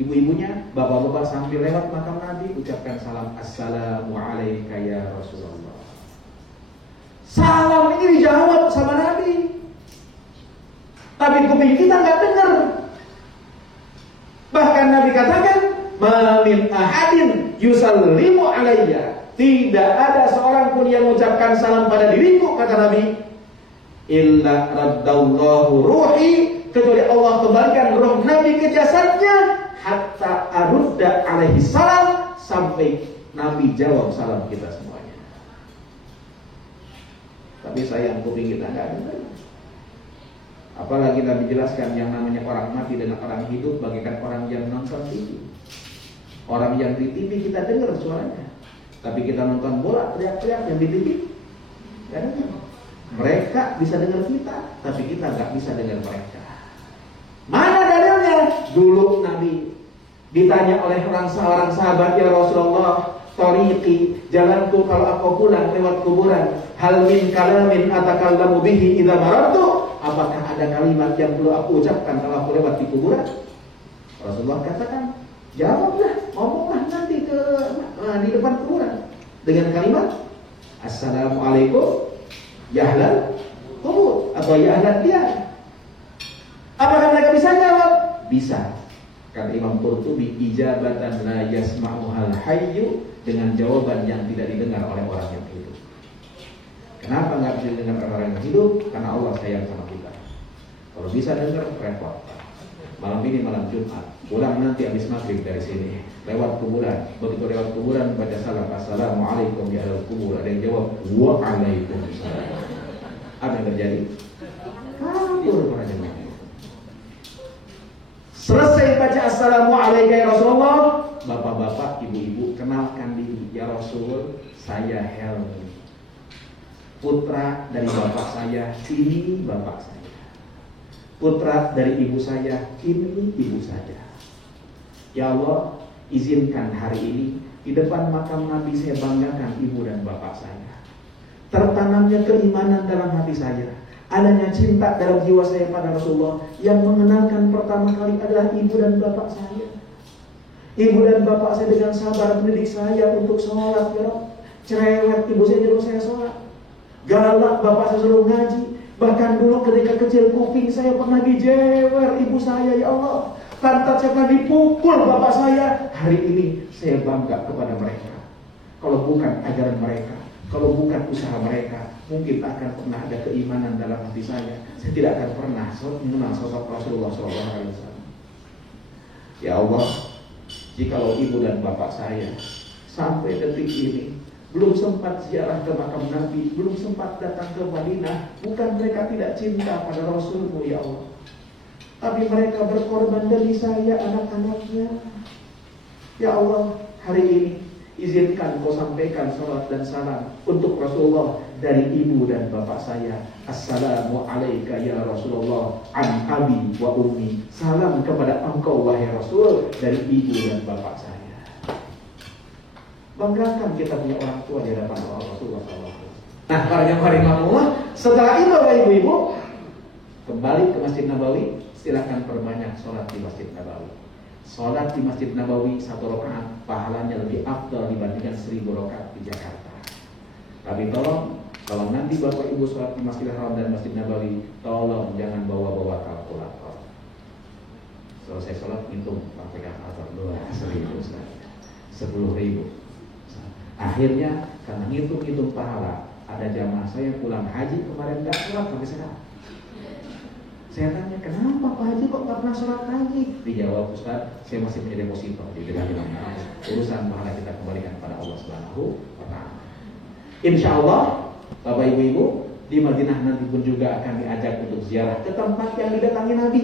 ibu-ibunya, bapak-bapak sambil lewat makam Nabi ucapkan salam. Assalamualaikum ya Rasulullah. Salam ini dijawab sama Nabi. Tapi kuping kita nggak dengar. Bahkan Nabi katakan, "Ma min ahadin yusallimu alayya." Tidak ada seorang pun yang mengucapkan salam pada diriku, kata Nabi, illa raddallahu ruhi, kecuali Allah kembalikan roh Nabi ke jasadnya, hatta arudda alaihi salam, sampai Nabi jawab salam kita semuanya. Tapi sayang kuping kita nggak dengar. Apalagi Nabi jelaskan yang namanya orang mati dengan orang hidup bagaikan orang yang nonton TV. Orang yang di TV kita dengar suaranya, tapi kita nonton bola teriak-teriak yang di TV nggak dengar. Mereka bisa dengar kita, tapi kita nggak bisa dengar mereka. Mana dalilnya? Dulu Nabi ditanya oleh seorang sahabat, ya Rasulullah, tariqi, jalanku kalau aku pulang lewat kuburan, hal min kalamin atakallamu bihi idza marartu, apakah ada kalimat yang perlu aku ucapkan kalau aku lewat di kuburan? Rasulullah katakan, jawablah, ngomonglah nanti di depan kuburan dengan kalimat Assalamualaikum ya ahlal kubur atau ya ahlal diyar. Apakah mereka bisa jawab? Bisa. Kata Imam Qurtubi, ijabatan la yasma'uhal hayyu, dengan jawaban yang tidak didengar oleh orang yang hidup. Kenapa nggak bisa didengar oleh orang yang hidup? Karena Allah sayang sama kita. Kalau bisa dengar, repot. Malam ini malam Jumat, pulang nanti habis maghrib dari sini, lewat kuburan. Begitu lewat kuburan, baca salam, Assalamualaikum ya ahlal kubur. Ada yang jawab, waalaikumsalam. Apa yang terjadi? Kabur para jemaah. Selesai baca Assalamualaikum ya Rasulullah, bapak-bapak, ibu-ibu, kenalkan diri, ya Rasul, saya Helmi, putra dari bapak saya, ini bapak saya. putra dari ibu saya, ini ibu saya. Ya Allah, izinkan hari ini di depan makam Nabi saya banggakan ibu dan bapak saya. Tertanamnya keimanan dalam hati saya, adanya cinta dalam jiwa saya pada Rasulullah. Yang mengenalkan pertama kali adalah ibu dan bapak saya. Ibu dan bapak saya dengan sabar mendidik saya untuk sholat. Ya Allah, cerewet ibu saya nyuruh saya sholat, galak bapak saya suruh ngaji. Bahkan dulu ketika kecil kuping saya pernah dijewer ibu saya. Ya Allah, pantat saya pernah dipukul bapak saya. Hari ini saya bangga kepada mereka. Kalau bukan ajaran mereka, kalau bukan usaha mereka, mungkin akan pernah ada keimanan dalam hati saya. Saya tidak akan pernah mengenal sosok Rasulullah SAW. Ya Allah, jikalau ibu dan bapak saya sampai detik ini belum sempat ziarah ke makam Nabi, belum sempat datang ke Madinah, bukan mereka tidak cinta pada Rasulmu ya Allah, tapi mereka berkorban demi saya, anak-anaknya. Ya Allah, hari ini izinkan kau sampaikan salat dan salam untuk Rasulullah dari ibu dan bapak saya. Assalamu alayka ya Rasulullah an abi wa ummi. Salam kepada engkau wahai Rasul dari ibu dan bapak saya. Banggakan kita punya orang tua di hadapan Allah Rasulullah SAW. Nah, para jamaah rahimahullah, setelah itu Bapak Ibu, kembali ke Masjid Nabawi, silakan perbanyak sholat di Masjid Nabawi. Sholat di Masjid Nabawi 1 rakaat pahalanya lebih afdal dibandingkan 1000 rakaat di Jakarta. Tapi tolong, kalau nanti Bapak Ibu sholat di Masjidil Haram dan Masjid Nabawi, tolong jangan bawa-bawa kalkulator. Selesai sholat hitung pakai kalkulator 10.000. Akhirnya karena ngitung-ngitung pahala, ada jamaah saya pulang haji kemarin gak sholat sampai sekarang. Saya tanya, kenapa Pak Haji kok gak pernah sholat haji? Dijawab, Ustaz, saya masih punya deposito. Urusan pahala kita kembalikan pada Allah Subhanahu wa Ta'ala. Insya Allah, Bapak Ibu-Ibu, di Madinah nanti pun juga akan diajak untuk ziarah ke tempat yang didatangi Nabi.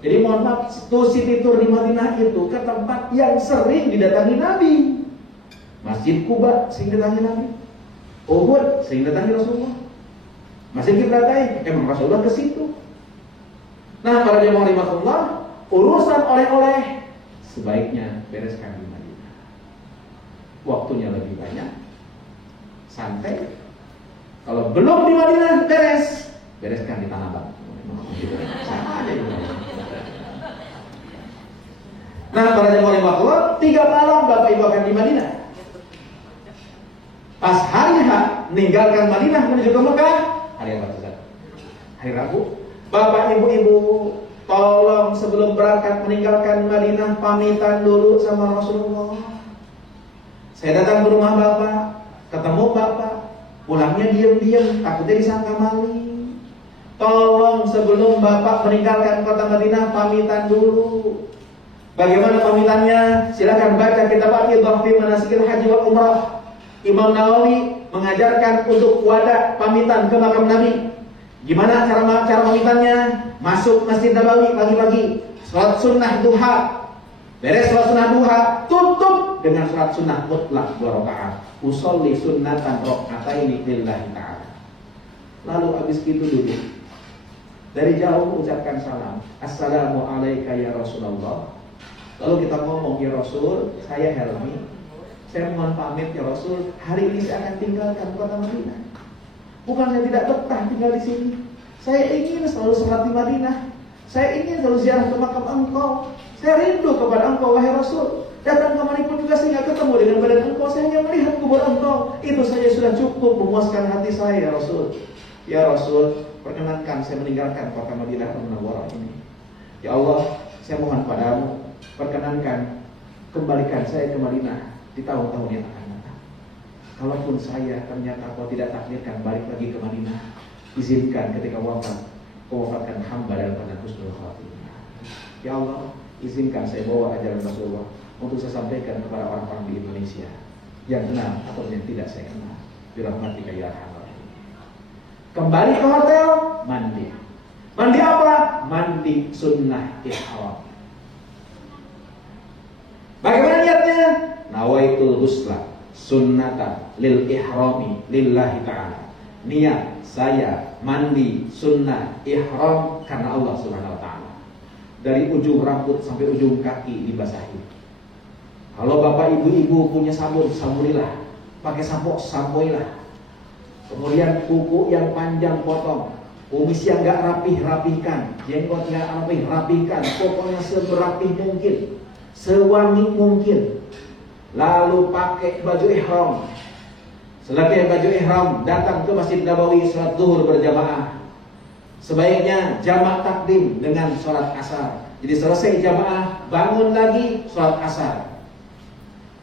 Jadi mohon maaf, City Tour di Madinah itu ke tempat yang sering didatangi Nabi. Masjid Kuba sering didatangi Nabi, Uhud sering didatangi Rasulullah, Masjid Qiblatain emang Rasulullah ke situ. Nah, para jemaah rahimahullah, urusan oleh-oleh sebaiknya bereskan di Madinah. Waktunya lebih banyak, santai. Kalau belum di Madinah bereskan di Tanah Abang. Nah, para jemaah rahimahullah, 3 malam Bapak Ibu akan di Madinah. Pas hari H meninggalkan Madinah menuju ke Mekah, hari apa Ustaz? Hari Rabu. Bapak Ibu-ibu, tolong sebelum berangkat meninggalkan Madinah pamitan dulu sama Rasulullah. Saya datang ke rumah Bapak, ketemu Bapak, pulangnya diam-diam, takutnya disangka maling. Tolong sebelum Bapak meninggalkan kota Madinah pamitan dulu. Bagaimana pamitannya? Silakan baca kitab Al-Idhah fi Manasikil Haji wal Umrah. Imam Nawawi mengajarkan untuk wada pamitan ke makam Nabi. Gimana cara pamitannya? Masuk Masjid Nabawi pagi-pagi, sholat sunnah duha. Beres sholat sunnah duha, tutup dengan sholat sunnah mutlak 2 rakaat. Usolli sunnatan raka'ataini lillahi ta'ala. Lalu habis itu duduk. Dari jauh ucapkan salam. Assalamu alayka ya Rasulullah. Lalu kita ngomong, ya Rasul, saya Helmi. Saya mohon pamit ya Rasul, hari ini saya akan tinggalkan kota Madinah. Bukan saya tidak betah tinggal di sini. Saya ingin selalu sholat di Madinah. Saya ingin selalu ziarah ke makam engkau. Saya rindu kepada engkau wahai Rasul. Datang kemari pun juga saya tidak ketemu dengan badan engkau. Saya hanya melihat kubur engkau. Itu saja sudah cukup memuaskan hati saya ya Rasul. Ya Rasul, perkenankan saya meninggalkan kota Madinah Munawwarah ini. Ya Allah, saya mohon padamu, perkenankan kembalikan saya ke Madinah di tahun-tahun yang akan datang. Kalaupun saya ternyata kau tidak takdirkan balik lagi ke Madinah, izinkan ketika wafat, kau wafatkan hamba dalam keadaan husnul khatimah. Ya Allah, izinkan saya bawa ajaran Rasulullah untuk saya sampaikan kepada orang-orang di Indonesia yang kenal atau yang tidak saya kenal. Birahmatika ya arhamar rahimin. Kembali ke hotel, mandi. Mandi apa? Mandi sunnah ihram. Bagaimana niatnya? Nawaitul ghusla sunnatan lil ihrami lillahi ta'ala. Niat saya mandi sunnah ihram karena Allah Subhanahu wa taala. Dari ujung rambut sampai ujung kaki dibasahi. Kalau bapak ibu-ibu punya sabun, sabunilah. Pakai sampo, sampoilah. Kemudian kuku yang panjang potong, kumis yang gak rapih, rapihkan. Jenggot gak rapih, rapihkan. Pokoknya seberapih mungkin, sewangi mungkin. Lalu pakai baju ihram. Selagi baju ihram, datang ke Masjid Nabawi sholat zuhur berjamaah. Sebaiknya jamak takdim dengan sholat asar. Jadi selesai jamaah, bangun lagi sholat asar.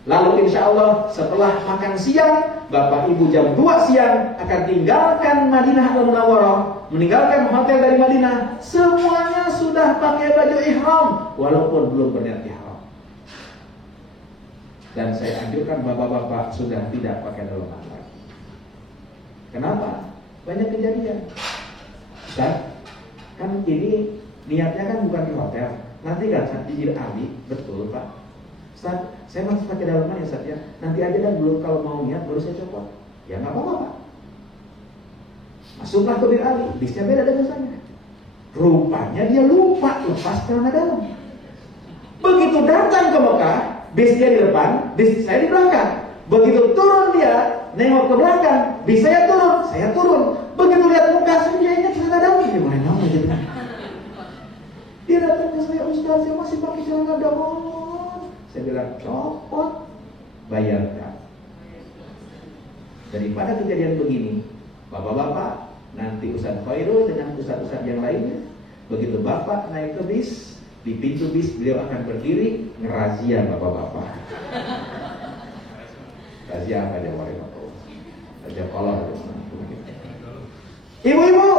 Lalu insya Allah setelah makan siang, bapak ibu jam 2 siang akan tinggalkan Madinah Al-Munawwarah, meninggalkan hotel dari Madinah. Semuanya sudah pakai baju ihram, walaupun belum berniat ihram. Dan saya anjurkan bapak-bapak sudah tidak pakai dalaman lagi. Kenapa? Banyak kejadian. Ustaz, kan ini niatnya kan bukan di hotel. Nanti kan saat di Ali, betul Pak. Ustaz, saya masih pakai dalaman ya Ustaz ya. Nanti aja dan belum kalau mau niat baru saya copot. Ya nggak apa-apa Pak. Masuklah ke Bir Ali, bisnya beda dengan saya. Rupanya dia lupa lepas celana dalam. Begitu datang ke Mekah, bis dia di depan, bis saya di belakang. Begitu turun dia, nengok ke belakang, bis saya turun. Begitu lihat muka saya, dia ingat celana dalam. Gimana namanya gitu? Dia datang ke saya, Ustaz, saya masih pakai celana dalam. Saya bilang, copot, bayarkan. Daripada kejadian begini, bapak-bapak, nanti Ustaz Khairul dengan Ustaz-Ustaz yang lainnya, begitu bapak naik ke bis, di pintu bis beliau akan berdiri ngerazia bapak-bapak. Razia apa aja boleh bapak? Razia kolor. Ibu-ibu,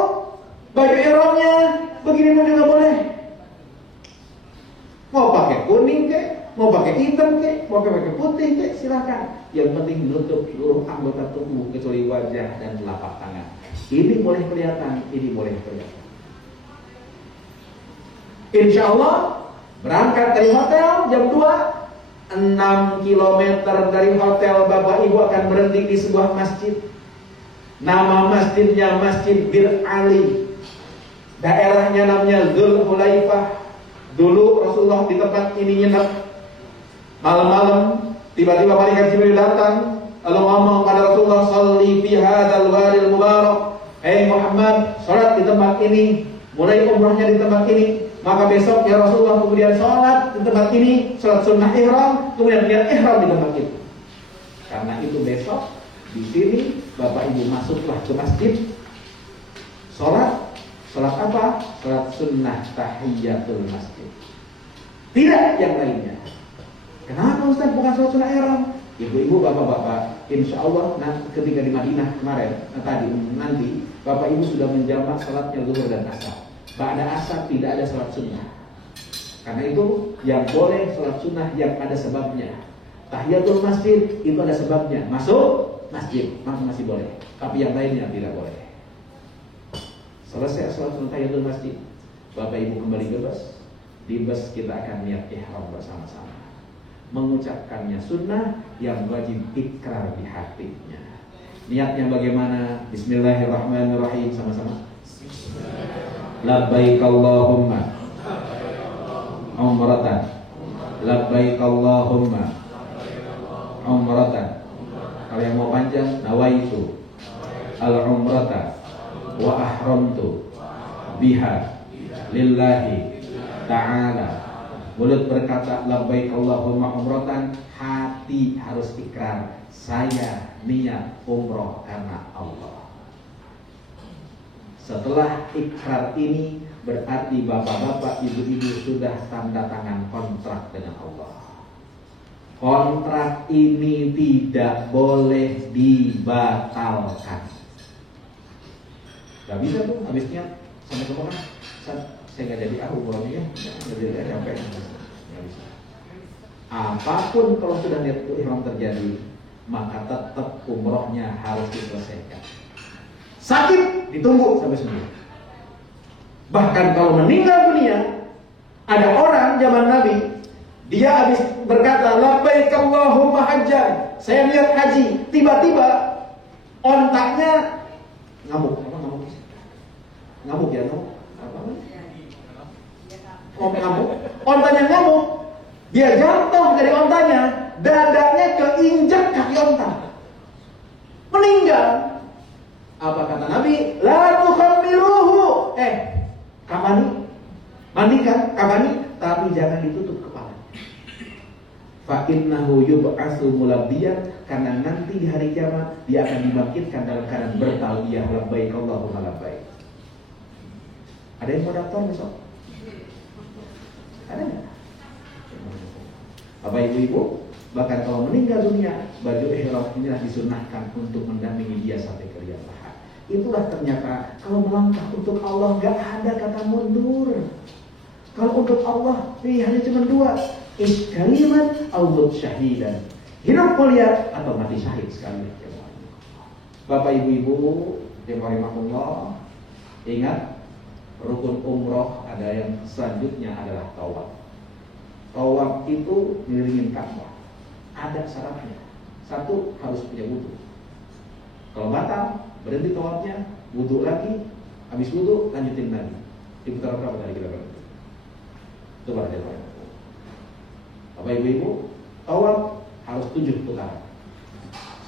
baju ihramnya begini pun juga boleh. Mau pakai kuning kek, mau pakai hitam kek, mau pakai putih kek, silakan. Yang penting menutup seluruh anggota tubuh kecuali wajah dan telapak tangan. Ini boleh kelihatan, ini boleh kelihatan. Insya Allah berangkat dari hotel jam 2, 6 km dari hotel bapak ibu akan berhenti di sebuah masjid. Nama masjidnya Masjid Bir Ali. Daerahnya namanya Dzulhulaifah. Dulu Rasulullah di tempat ini nginep. Malam-malam tiba-tiba malaikat Jibril datang lalu ngomong pada Rasulullah, "Shalli fi hadzal wadil mubarak." Hei Muhammad, salat di tempat ini, mulai umrahnya di tempat ini. Maka besok ya Rasulullah kemudian salat di tempat ini, salat sunnah ihram, kemudian dia ihram di tempat itu. Karena itu besok di sini bapak ibu masuklah ke masjid, salat apa? Salat sunnah tahiyatul masjid. Tidak yang lainnya. Kenapa Ustaz bukan salat sunnah ihram? Ibu-ibu, bapak-bapak, insya Allah ketika di Madinah kemarin, nanti bapak ibu sudah menjamak salatnya zuhur dan asar. Ba'da asar tidak ada salat sunnah. Karena itu yang boleh salat sunnah yang ada sebabnya. Tahiyatul masjid itu ada sebabnya. Masuk masjid masih boleh. Tapi yang lainnya tidak boleh. Selesai salat sunnah tahiyatul masjid, bapak ibu kembali ke bus. Di bus kita akan niat ihram bersama-sama. Mengucapkannya sunnah yang wajib ikrar di hatinya. Niatnya bagaimana? Bismillahirrahmanirrahim, sama-sama. Labbaik Allahumma umratan. Labbaik Allahumma umratan. Kalau yang mau panjang, nawaitu al-umrata wa ahramtu biha lillahi ta'ala. Mulut berkata labbaik Allahumma umratan, hati harus ikrar, saya niat umroh karena Allah. Setelah ikrar ini berarti bapak-bapak, ibu-ibu sudah tanda tangan kontrak dengan Allah. Kontrak ini tidak boleh dibatalkan. Gak bisa tuh habisnya sampai ke mana? Saya nggak jadi umrohnya, jadi capek. Nggak bisa. Apapun kalau sudah niat ihram terjadi, maka tetap umrohnya harus diselesaikan. Sakit ditunggu sampai sembuh. Bahkan kalau meninggal dunia, ada orang zaman Nabi, dia habis berkata labbaik Allahumma hajjan, saya niat haji, tiba-tiba ontaknya ngamuk ya, ngamuk apa namanya? mau ngamuk, ontanya ngamuk, dia jatuh dari ontanya, dadanya keinjak kaki onta, meninggal. Apa kata Nabi? La tukhammiruhu. Kabani, mandikan, kabani, tapi jangan ditutup kepala. Fa innahu yub'atsu mulabbiyan, karena nanti di hari kiamat dia akan dibangkitkan dalam keadaan bertalbiyah labbaik Allahumma labbaik. Ada yang mau daftar besok? Ada nggak? Bapak ibu-ibu, bahkan kalau meninggal dunia, baju ihram inilah disunahkan untuk mendampingi dia sampai ke liang lahat. Itulah ternyata kalau melangkah untuk Allah gak ada kata mundur. Kalau untuk Allah pilihannya cuma dua, iskaliman atau syahidan, hidup mulia atau mati syahid sekali. Bapak ibu-ibu, rahimahullah, ingat rukun umroh ada yang selanjutnya adalah tawaf. Tawaf itu ngelilingin Ka'bah. Ada syaratnya. Satu, harus punya wudu. Kalau batal, berhenti tawafnya, wudu lagi, habis wudu lanjutin lagi. Diputar berapa kali kita berhenti? Coba aja Pak. Bapak ibu-ibu, tawaf harus 7 putaran.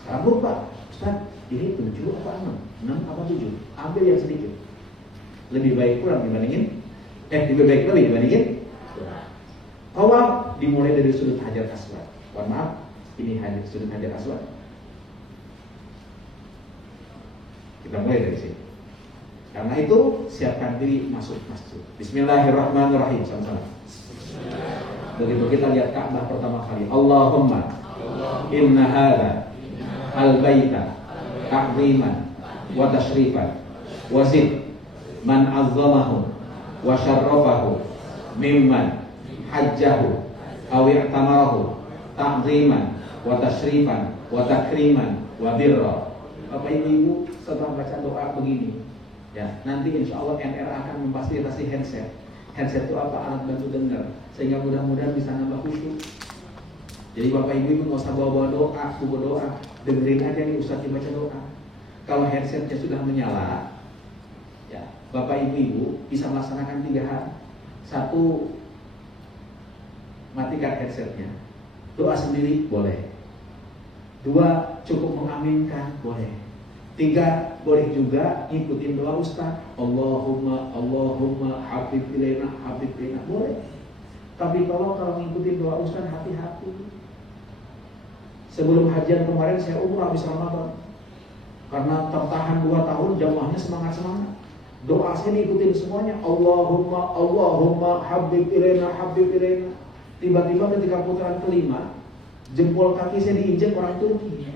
Sekarang lupa, Ustaz, ini 7 apa 6? 6 apa 7? Ambil yang sedikit. Lebih baik kurang dibandingin kurang. Tawaf dimulai dari sudut Hajar Aswad. Mohon maaf, ini sudut Hajar Aswad. Kita mulai dari sini. Karena itu siapkan diri masuk masjid. Bismillahirrahmanirrahim, sama-sama. Begitu kita lihat Ka'bah pertama kali, Allahumma inna hadza al-baita ta'ziman wa tashrifan wa zid man azzamahu wa syarrafahu mimman hajjahu aw i'tamarahu ta'ziman wa tashrifan wa takriman wa birra. Bapak ibu setelah baca doa begini, ya, nanti insya Allah NR akan memfasilitasi handset. Handset itu apa? Alat bantu dengar, sehingga mudah-mudahan bisa nambah khusyuk. Jadi bapak ibu nggak usah bawa doa, dengerin aja nih Ustaz baca doa. Kalau headsetnya sudah menyala, ya, bapak ibu bisa melaksanakan 3 hal. 1, matikan headsetnya, doa sendiri boleh. 2, cukup mengaminkan boleh. 3, boleh juga ikutin doa Ustaz. Allahumma habib ilaina boleh. Tapi kalau ngikutin doa Ustaz, hati-hati. Sebelum hajian kemarin saya umrah habis Ramadan. Karena tertahan 2 tahun, jamaahnya semangat-semangat. Doa saya diikutin semuanya. Allahumma habib ilaina. Tiba-tiba ketika putaran kelima, jempol kaki saya diinjak orang Turki.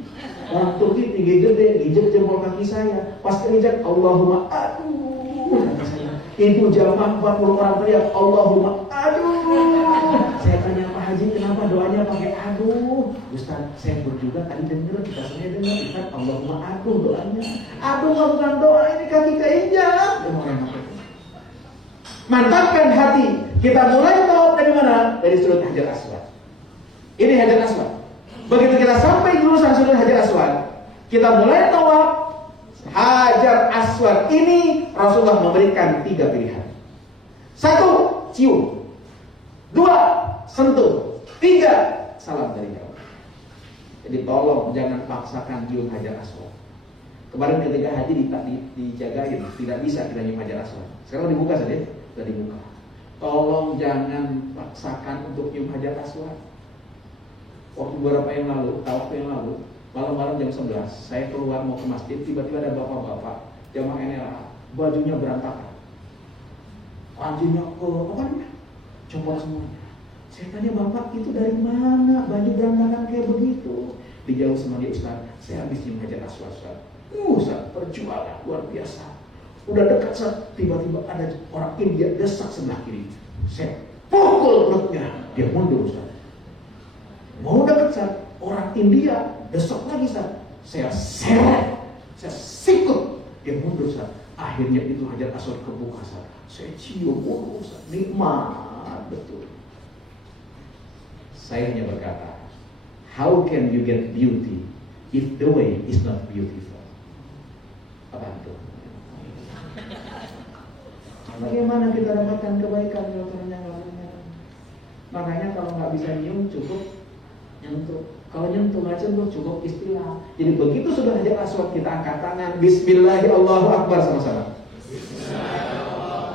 Orang Turki tinggi gede, injek jempol kaki saya. Pas keinjak, Allahumma aduh, kata saya. Ibu jamaah 40 orang teriak, Allahumma aduh. Saya tanya Pak Haji, kenapa doanya pakai aduh? Ustaz, saya juga tadi dengar, kita semua dengar, Ustaz, Allahumma aduh doanya. Aduh bukan doa, ini kaki keinjak. Mantapkan hati. Kita mulai tahu dari mana? Dari sudut Hajar Aswad. Ini Hajar Aswad. Begitu kita sampai di lulusan sudut Hajar Aswad, kita mulai tawaf Hajar Aswad. Ini Rasulullah memberikan 3 pilihan. 1, cium. 2, sentuh. 3, salam dari jauh. Jadi tolong jangan paksakan cium Hajar Aswad. Kemarin ketika haji dijagain, tidak bisa kita cium Hajar Aswad. Sekarang dibuka saja, sudah dibuka. Tolong jangan paksakan untuk cium Hajar Aswad. Waktu beberapa yang lalu, malam-malam jam 11, saya keluar mau ke masjid, tiba-tiba ada bapak-bapak jamaah NLA, bajunya berantakan, anjingnya copot semuanya. Saya tanya, bapak itu dari mana baju berantakan kayak begitu? Dijawab sama dia, Ustaz, saya habis cium Hajar Aswad. Ustaz, perjuangan luar biasa. Udah dekat, Ustaz, tiba-tiba ada orang India desak sebelah kiri. Saya pukul perutnya, dia mundur, Ustaz. Mau dekat, Ustaz, orang India desak lagi, Ustaz. Saya seret, saya sikut, dia mundur, Ustaz. Akhirnya itu Hajar Aswad kebuka, Ustaz. Saya cium, Ustaz, nikmat betul. Saya hanya berkata, how can you get beauty if the way is not beautiful? Apa itu? Bagaimana kita dapatkan kebaikan kalau ternyata Makanya kalau nggak bisa nyium cukup nyentuh. Kalau nyentuh nggak sentuh cukup istilah. Jadi begitu sudah hajar aswad kita angkat tangan, Bismillahirrahmanirrahim, Allahu Akbar sama-sama.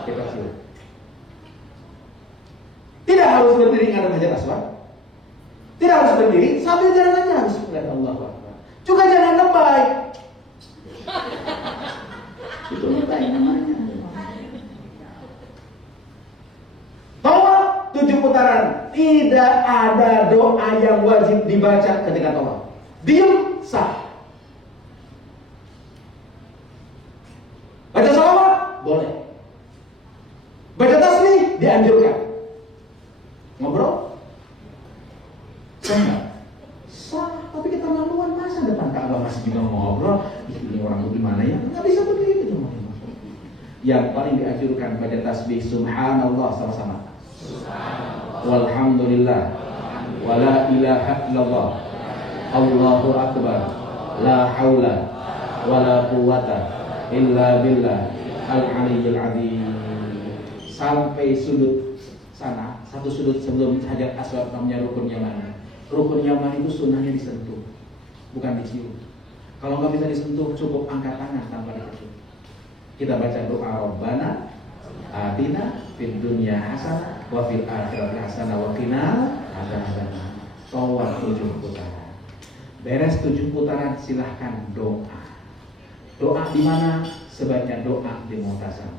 Kita cium. Tidak harus berdiri ngadep hajar aswad. Tidak harus berdiri, sambil jalan aja Bismillahirrahmanirrahim, Allahu Akbar. Juga jangan lebay. Itu lebay namanya. Tawaf 7 putaran. Tidak ada doa yang wajib dibaca ketika tawaf. Diam sah. Baca salawat boleh. Baca tasbih dianjurkan. Ngobrol sah nggak? Sah. Tapi kita maluan, masa depan Ka'bah masih juga ngobrol. Ini orang tuh gimana ya? Nggak bisa begitu. Yang paling dianjurkan baca tasbih subhanallah sama-sama. Walhamdulillah, wala ilaha illallah, Allahu akbar, la haula, wala quwata, illa billah, al-aliyyil azim. Sampai sudut sana, satu sudut sebelum hajar aswad namanya rukun yaman. Rukun yaman itu sunnahnya disentuh, bukan dicium. Kalau nggak bisa disentuh, cukup angkat tangan tanpa dicium. Kita baca doa Rabbana atina fid dunya hasanah wa fil akhirati hasanah wa qina adzabannar. Tawaf 7 putaran. Beres 7 putaran silahkan doa. Doa di mana? Sebaiknya doa di Mu'tazam.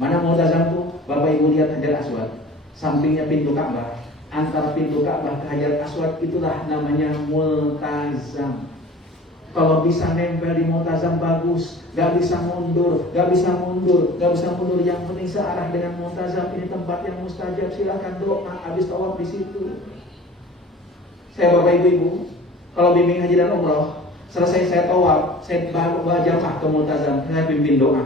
Mana Mu'tazam tuh? Bapak Ibu lihat Hajar Aswad, sampingnya pintu Ka'bah. Antara pintu Ka'bah ke Hajar Aswad itulah namanya Multazam. Kalau bisa nempel di Mu'tazam bagus, gak bisa mundur, gak bisa mundur. Yang penting searah dengan Mu'tazam. Ini tempat yang mustajab, silakan doa habis tawaf di situ. Saya Bapak Ibu, kalau bimbing haji dan umroh, selesai saya tawaf, saya bawa jamaah ke Mu'tazam, saya pimpin doa.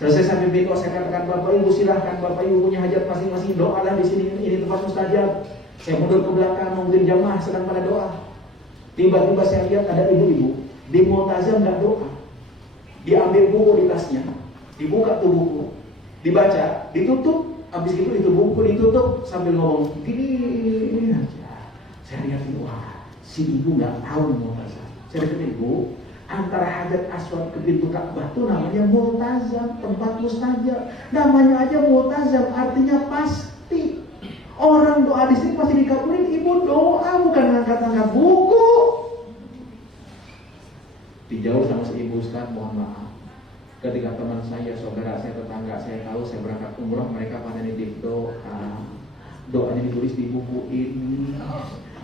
Selesai saya pimpin doa, saya katakan Bapak Ibu silahkan, Bapak Ibu punya hajat masing-masing, doalah di sini, ini tempat mustajab. Saya mundur ke belakang, mungkin jamaah sedang pada doa. Tiba-tiba saya lihat ada ibu-ibu di Mu'tazam nggak doa. Diambil buku di tasnya, dibuka tuh buku, dibaca, ditutup, habis itu buku ditutup sambil ngomong gini aja. Saya lihat wah, si ibu nggak tahu Mu'tazam. Saya lihat ibu, antara Hajar Aswad ke pintu Ka'bah tuh namanya Mu'tazam, tempat mustajab. Namanya aja Mu'tazam, artinya pasti. Orang doa di sini pasti dikabulin. Ibu doa bukan ngangkat-ngangkat buku. Dijauh sama si ibu, Ustaz, mohon maaf. Ketika teman saya, saudara saya, tetangga saya tahu saya berangkat umroh, mereka pada nitip doa. Doanya ditulis di buku ini.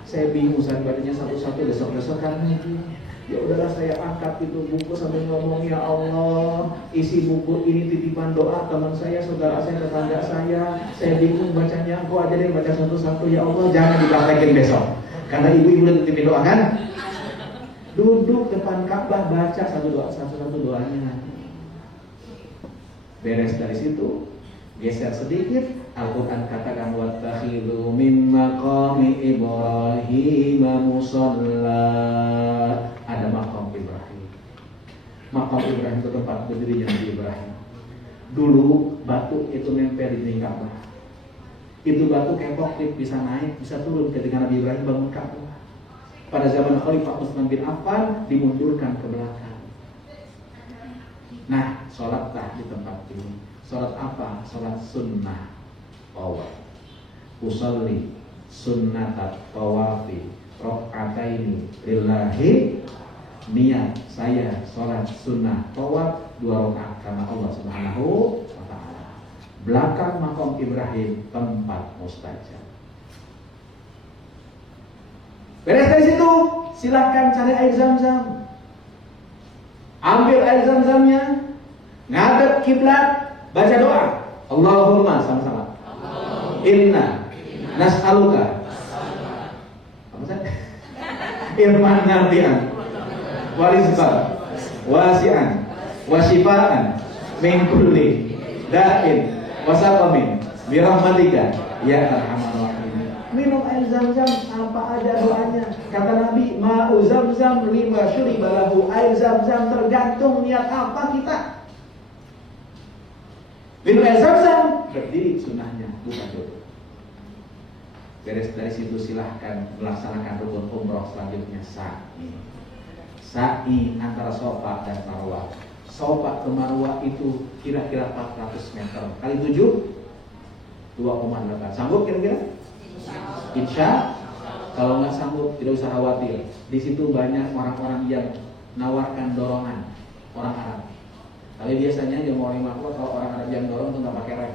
Saya bingung, saya bacanya satu-satu, desok-desokan lagi. Ya udahlah, saya angkat itu buku sambil ngomong, ya Allah, isi buku ini titipan doa teman saya, saudara saya, tetangga saya. Saya bingung bacanya, kok aja deh baca satu-satu. Ya Allah, jangan dipraktekin besok, karena ibu-ibu udah titipin doa kan. Duduk depan Ka'bah, baca satu-satu doanya. Beres dari situ, geser sedikit, Al-Quran katakan wattakhidhu min maqami Ibrahim musalla. Ada maqam Ibrahim. Maqam Ibrahim itu tempat berdirinya Nabi Ibrahim. Dulu batu itu nempel di dinding Ka'bah. Itu batu kayak poklip, bisa naik, bisa turun ketika Nabi Ibrahim bangun Ka'bah. Pada zaman Khalifah Utsman bin Affan dimundurkan ke belakang. Nah, sholatlah di tempat ini. Sholat apa? Sholat sunnah tawaf. Usolli sunnatat tawafi rokataini lillahi. Niat saya sholat sunnah tawaf 2 rakaat karena Allah Subhanahu wa ta'ala. Belakang maqam Ibrahim tempat mustajab. Beres dari situ, silahkan cari air zam-zam. Ambil air zam-zamnya, ngadep kiblat, baca doa. Allahumma sama-sama. Inna nas'aluka. Apa sih? Irman nafi'an, warizqan, wasi'an, wasifaan, min kulli da'in, wasaqamin, birahmatika ya arhamar rahimin. Minum air zam-zam apa aja doanya. Kata Nabi, ma'u zam-zam lima syuriba lahu. Air zam-zam tergantung niat apa kita. Minum air zam-zam berdiri sunnahnya, bukan duduk. Beres dari situ silahkan melaksanakan rukun umroh selanjutnya sa'i. Sa'i antara Safa dan Marwah. Safa ke Marwah itu kira-kira 400 meter. Kali 7 2,8. Sanggup kira-kira? Insya. Kalau nggak sanggup tidak usah khawatir. Di situ banyak orang-orang yang nawarkan dorongan, orang Arab. Tapi biasanya yang mau Marwah kalau orang Arab yang dorong itu nggak pakai rem.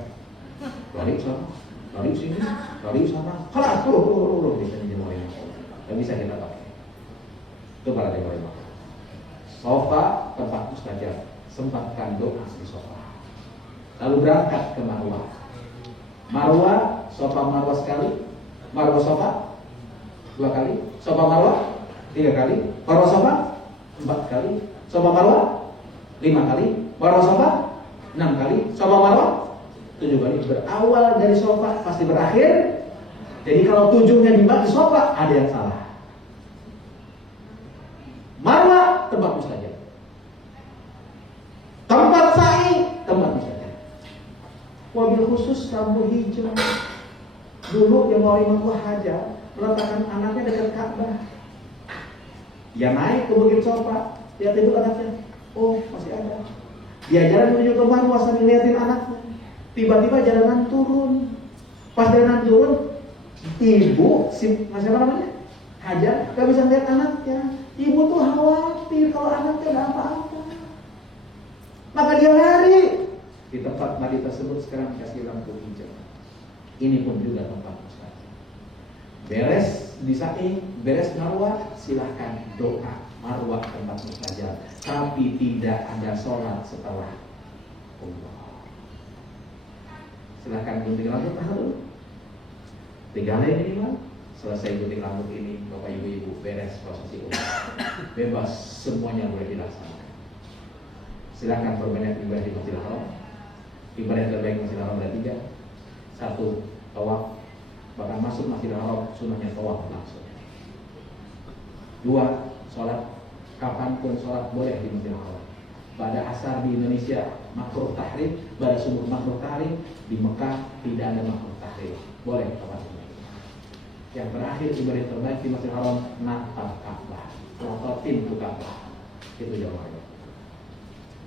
Lari sana, lari sini, lari sana. Kelas, turun. Biasanya yang mau Marwah. Nggak bisa kita pakai. Itu para jemaah Marwah. Safa tempat mustajab. Sempatkan doa di Safa. Lalu berangkat ke Marwah. Marwah, Safa Marwah sekali. Marwah Safa 2 kali. Safa Marwah 3 kali. Marwah Safa 4 kali. Safa Marwah 5 kali. Marwah Safa 6 kali. Safa Marwah 7 kali. Berawal dari Safa pasti berakhir. Jadi kalau 7-nya dibagi Safa ada yang salah. Marwah tempat mustajab. Tempat sa'i tempat mustajab. Wabil khusus rambut hijau. Dulu yang mau Marwah Hajar meletakkan anaknya dekat Ka'bah. Dia naik ke Bukit Safa, lihat itu anaknya. Oh, masih ada. Dia jalan menuju ke Marwah sambil liatin anaknya. Tiba-tiba jalanan turun. Pas jalanan turun, ibu siapa namanya? Hajar gak bisa lihat anaknya. Ibu tuh khawatir kalau anaknya gak apa-apa. Maka dia lari. Di tempat mandi tersebut sekarang dikasih lampu hijau. Ini pun juga tempat mustajab. Beres di sa'i, beres Marwah, silahkan doa. Marwah tempat mustajab. Tapi tidak ada sholat setelah umroh. Silahkan gunting rambut dulu. 3 hari minimal. Selesai gunting rambut ini, bapak ibu-ibu beres prosesi umroh. Bebas, semuanya boleh dilaksanakan. Silahkan berbanyak ibadah di Masjidil Haram. Ibadah terbaik Masjidil Haram ada 3. 1, tawaf. Bahkan masuk Masjidil Haram sunnahnya tawaf langsung. 2, sholat. Kapanpun sholat boleh di Masjidil Haram. Pada asar di Indonesia makruh tahrim, pada subuh makruh tahrim. Di Mekah tidak ada makruh tahrim. Boleh kapanpun. Yang terakhir ibadah terbaik di Masjidil Haram natap Ka'bah. Atau pintu Ka'bah. Itu jawabannya.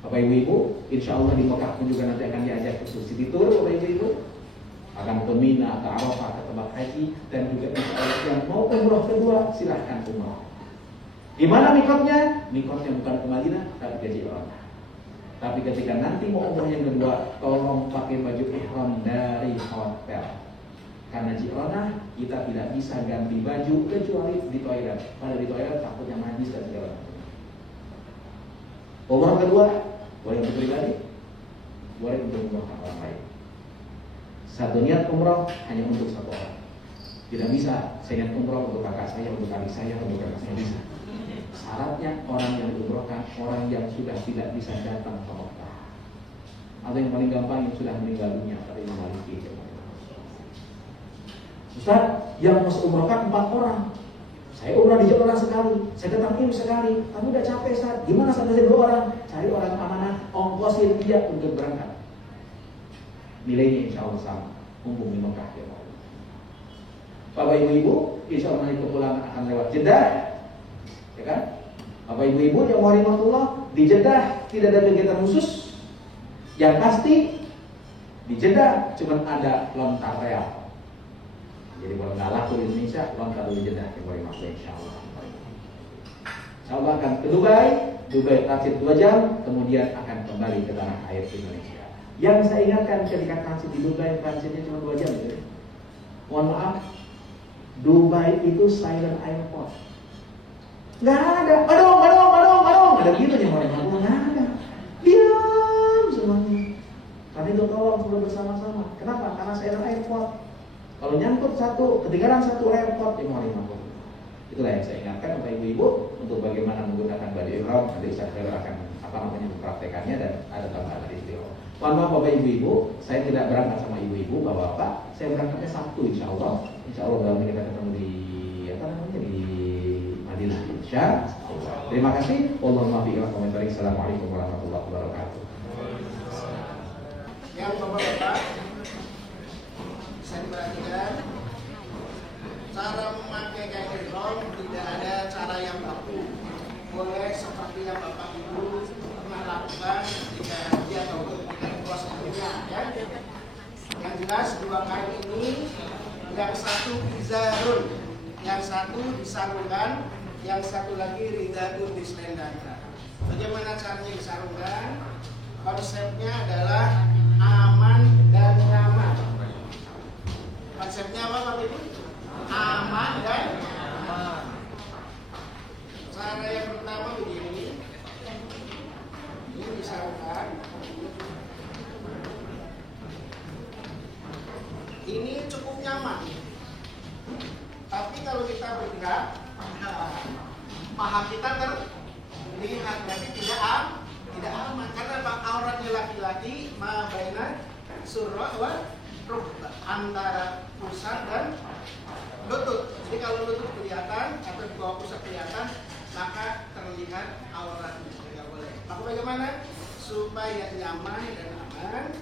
Bapak ibu-ibu, insya Allah di Mekah pun juga nanti akan diajak ke city tour, Bapak ibu-ibu. Akan ke Mina, ke Arafah, ke tempat haji. Dan juga insya Allah yang mau umroh kedua, silahkan umroh. Di mana mikotnya? Mikotnya bukan ke Madinah, tapi ke Ji'rana. Tapi ketika nanti mau umroh yang kedua, tolong pakai baju ihram dari hotel. Karena Ji'rana kita tidak bisa ganti baju kecuali di toilet. Kalau di toilet takutnya najis dan segala macam. Umroh kedua boleh untuk pribadi, boleh untuk umroh orang lain. Satu niat umroh hanya untuk 1 orang. Tidak bisa saya niat umroh untuk kakak saya, untuk adik saya, untuk kakak saya, bisa. Syaratnya orang yang diumrohkan orang yang sudah tidak bisa datang ke Mekah. Atau yang paling gampang yang sudah meninggal dunia, tapi Maliki. Ustaz, yang masuk umrohkan 4 orang. Saya umrah di Jakarta sekali, saya ke Takim sekali. Kamu udah capek, Ustaz. Gimana Ustaz, ada 2 orang? Cari orang amanah, ongkosin dia untuk berangkat. Nilainya insya Allah sama, mumpung di Mekah ya Pak. Bapak ibu-ibu, insya Allah nanti kepulangan akan lewat Jeddah, ya kan? Bapak ibu-ibu yang warimatullah di Jeddah tidak ada kegiatan khusus. Yang pasti di Jeddah cuma ada lontar real. Jadi kalau nggak laku di Indonesia, lontar di Jeddah yang warimatullah insya Allah. Insya Allah akan ke Dubai transit 2 jam, kemudian akan kembali ke tanah air Indonesia. Yang saya ingatkan ketika transit di Dubai, transitnya cuma 2 jam gitu. Mohon maaf, Dubai itu silent airport. Nggak ada, badong, ada gitu nih orang-orang, nggak ada. Diam semuanya. Karena itu tolong sudah bersama-sama. Kenapa? Karena silent airport. Kalau nyangkut ketinggalan satu airport yang mau dimangkut. Itulah yang saya ingatkan Bapak Ibu-ibu untuk bagaimana menggunakan baju ihram. Nanti Ustaz Khairul akan mempraktekannya dan ada tambahan dari beliau. Mohon maaf Bapak Ibu-ibu, saya tidak berangkat sama ibu-ibu, Bapak-bapak. Saya berangkatnya Sabtu insya Allah. Insya Allah dalam ini kita ketemu di di Madinah. Insya Allah. Terima kasih. Wallahumma bi'ila komentari. Assalamualaikum warahmatullahi wabarakatuh. Yang Bapak-bapak bisa diperhatikan Cara memakai kain ihram tidak ada cara yang baku. Boleh seperti yang Bapak Ibu pernah lakukan ketika haji ataupun ketika umrah sebelumnya, ya. Yang jelas dua kain ini, yang satu izarun, yang satu disarungkan, yang satu lagi ridaun diselendangkan. Bagaimana caranya disarungkan? Konsepnya adalah aman dan nyaman. Konsepnya apa Bapak Ibu? Aman dan nyaman. Cara yang pertama begini, ini disarungkan. Ini cukup nyaman. Tapi kalau kita bergerak, paha kita terlihat, tapi tidak aman karena auratnya laki-laki ma baina surra wa rukbah, antara pusat dan lutut. Jadi kalau lutut kelihatan atau di bawah pusat kelihatan, maka terlihat auratnya. Tidak boleh. Maka bagaimana supaya nyaman dan aman?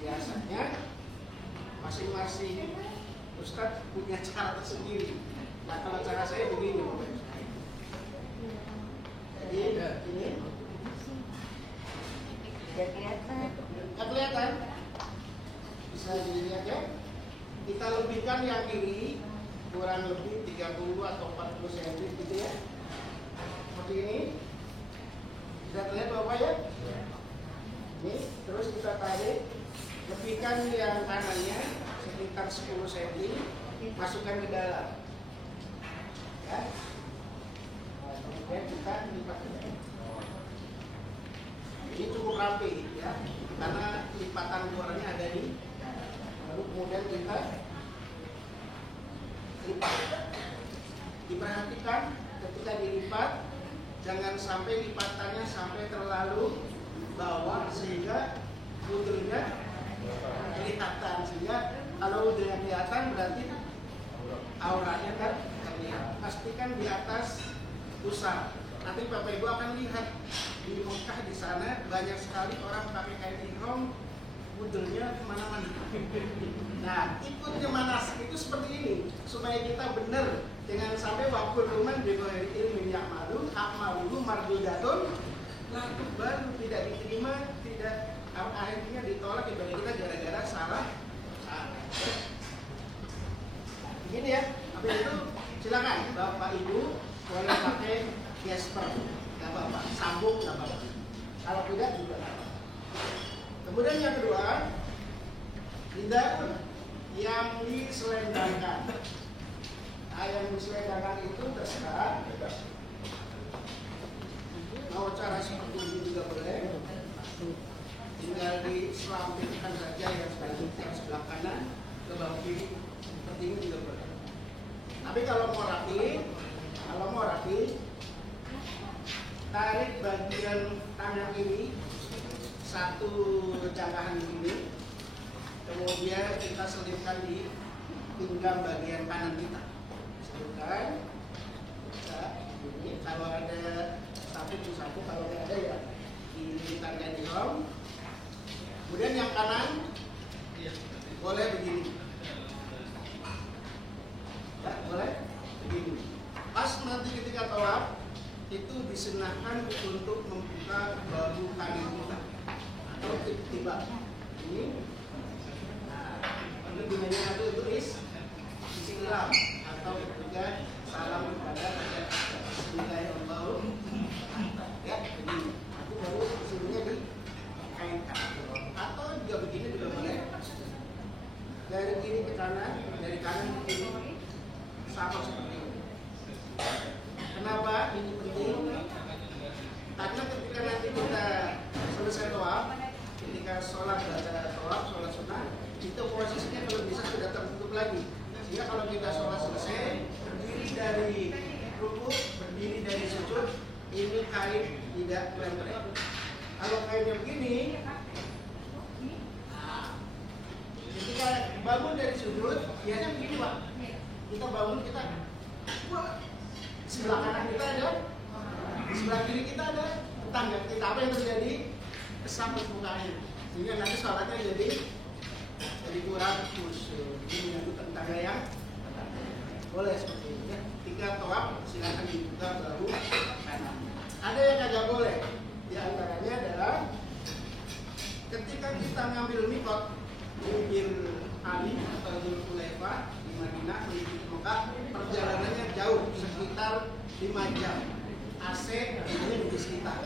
Biasanya masing-masing Ustadz punya cara tersendiri. Nah, kalau cara saya begini, jadi ini nggak kelihatan, bisa dilihat ya. Kita lebihkan yang kiri kurang lebih 30 atau 40 cm gitu ya, seperti ini. Bisa terlihat Bapak ya? Ini terus kita tarik, lebihkan yang kanannya sekitar 10 cm, masukkan ke dalam ya. Nah, kemudian kita lipat. Ini cukup rapi ya, karena lipatan luarnya ada di, lalu kemudian kita lipat. Diperhatikan ketika dilipat, jangan sampai lipatannya sampai terlalu bawah sehingga budulnya kelihatan. Sehingga kalau udahnya kelihatan berarti auratnya terlihat. Pastikan di atas pusar. Nanti Bapak Ibu akan lihat di Mekah di sana banyak sekali orang pakai kain ihram, budulnya kemana-mana. Nah, ikutnya manas itu seperti ini supaya kita benar, jangan sampai waktu luman bighairi ilmin ya'malu a'maluhu mardudatun, lalu baru tidak diterima, tidak akhirnya ditolak ibadah kita gara-gara salah. Begini ya, habis itu silakan Bapak Ibu boleh pakai gesper, nggak apa-apa, sambung nggak apa-apa. Kalau tidak juga nggak apa-apa. Kemudian yang kedua, tidak yang diselendangkan. Nah, yang diselendangkan itu terserah. Mau cara seperti ini juga boleh. Tinggal diselampirkan saja yang sebelah kanan ke bawah kiri, seperti ini juga boleh. Tapi kalau mau rapi, tarik bagian tangan ini satu jangkahan ini, kemudian kita selipkan di pinggang bagian kanan kita. Selipkan, ini kalau ada sapu, kalau tidak ada ya dilipatkan kain ihram. Kemudian yang kanan boleh begini, ya boleh begini. Pas nanti ketika tawaf itu disunahkan untuk membuka bahu kanan kita atau tiba ini. Nah, ini gunanya itu istilah atau juga salam kepada Bismillahirrahmanirrahim. Ya, begini. Nanti baru sininya dikaitkan. Atau juga begini juga boleh. Dari kiri ke kanan, dari kanan ke kiri, sama seperti ini. Kenapa ini penting? Karena ketika nanti kita selesai tawaf, ketika sholat sholat sunnah, itu posisinya kalau bisa sudah tertutup lagi. Sehingga kalau kita sholat selesai, berdiri dari rukuk, berdiri dari sujud, ini kain tidak lempar. Kalau kainnya begini, ketika bangun dari sujud, biasanya begini Pak. Kita bangun, kita sebelah kanan kita ada, di sebelah kiri kita ada tetangga kita. Apa yang terjadi? Kesambut mukanya, sehingga nanti sholatnya jadi kurang khusyuk. Ini yang tetangga yang boleh seperti ini ya. Ketika tawaf silakan dibuka bahu kanan. Ada yang kagak boleh. Di antaranya adalah ketika kita ngambil mikot di Bir Ali atau Dzulhulaifah di Madinah menuju Mekah, perjalanannya jauh sekitar 5 jam. AC hanya di sekitar.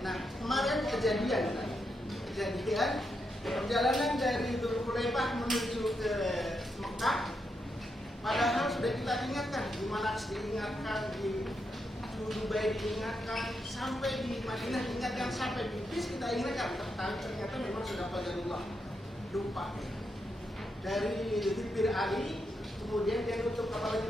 Nah, kemarin kejadian perjalanan dari Dzulhulaifah menuju ke Mekah, padahal sudah kita ingatkan, di Manas diingatkan, di Dubai diingatkan, sampai di Madinah diingatkan, sampai di Bis kita ingatkan, ternyata memang sudah qadarullah, lupa. Dari Bir Ali, kemudian dia nutup kepalanya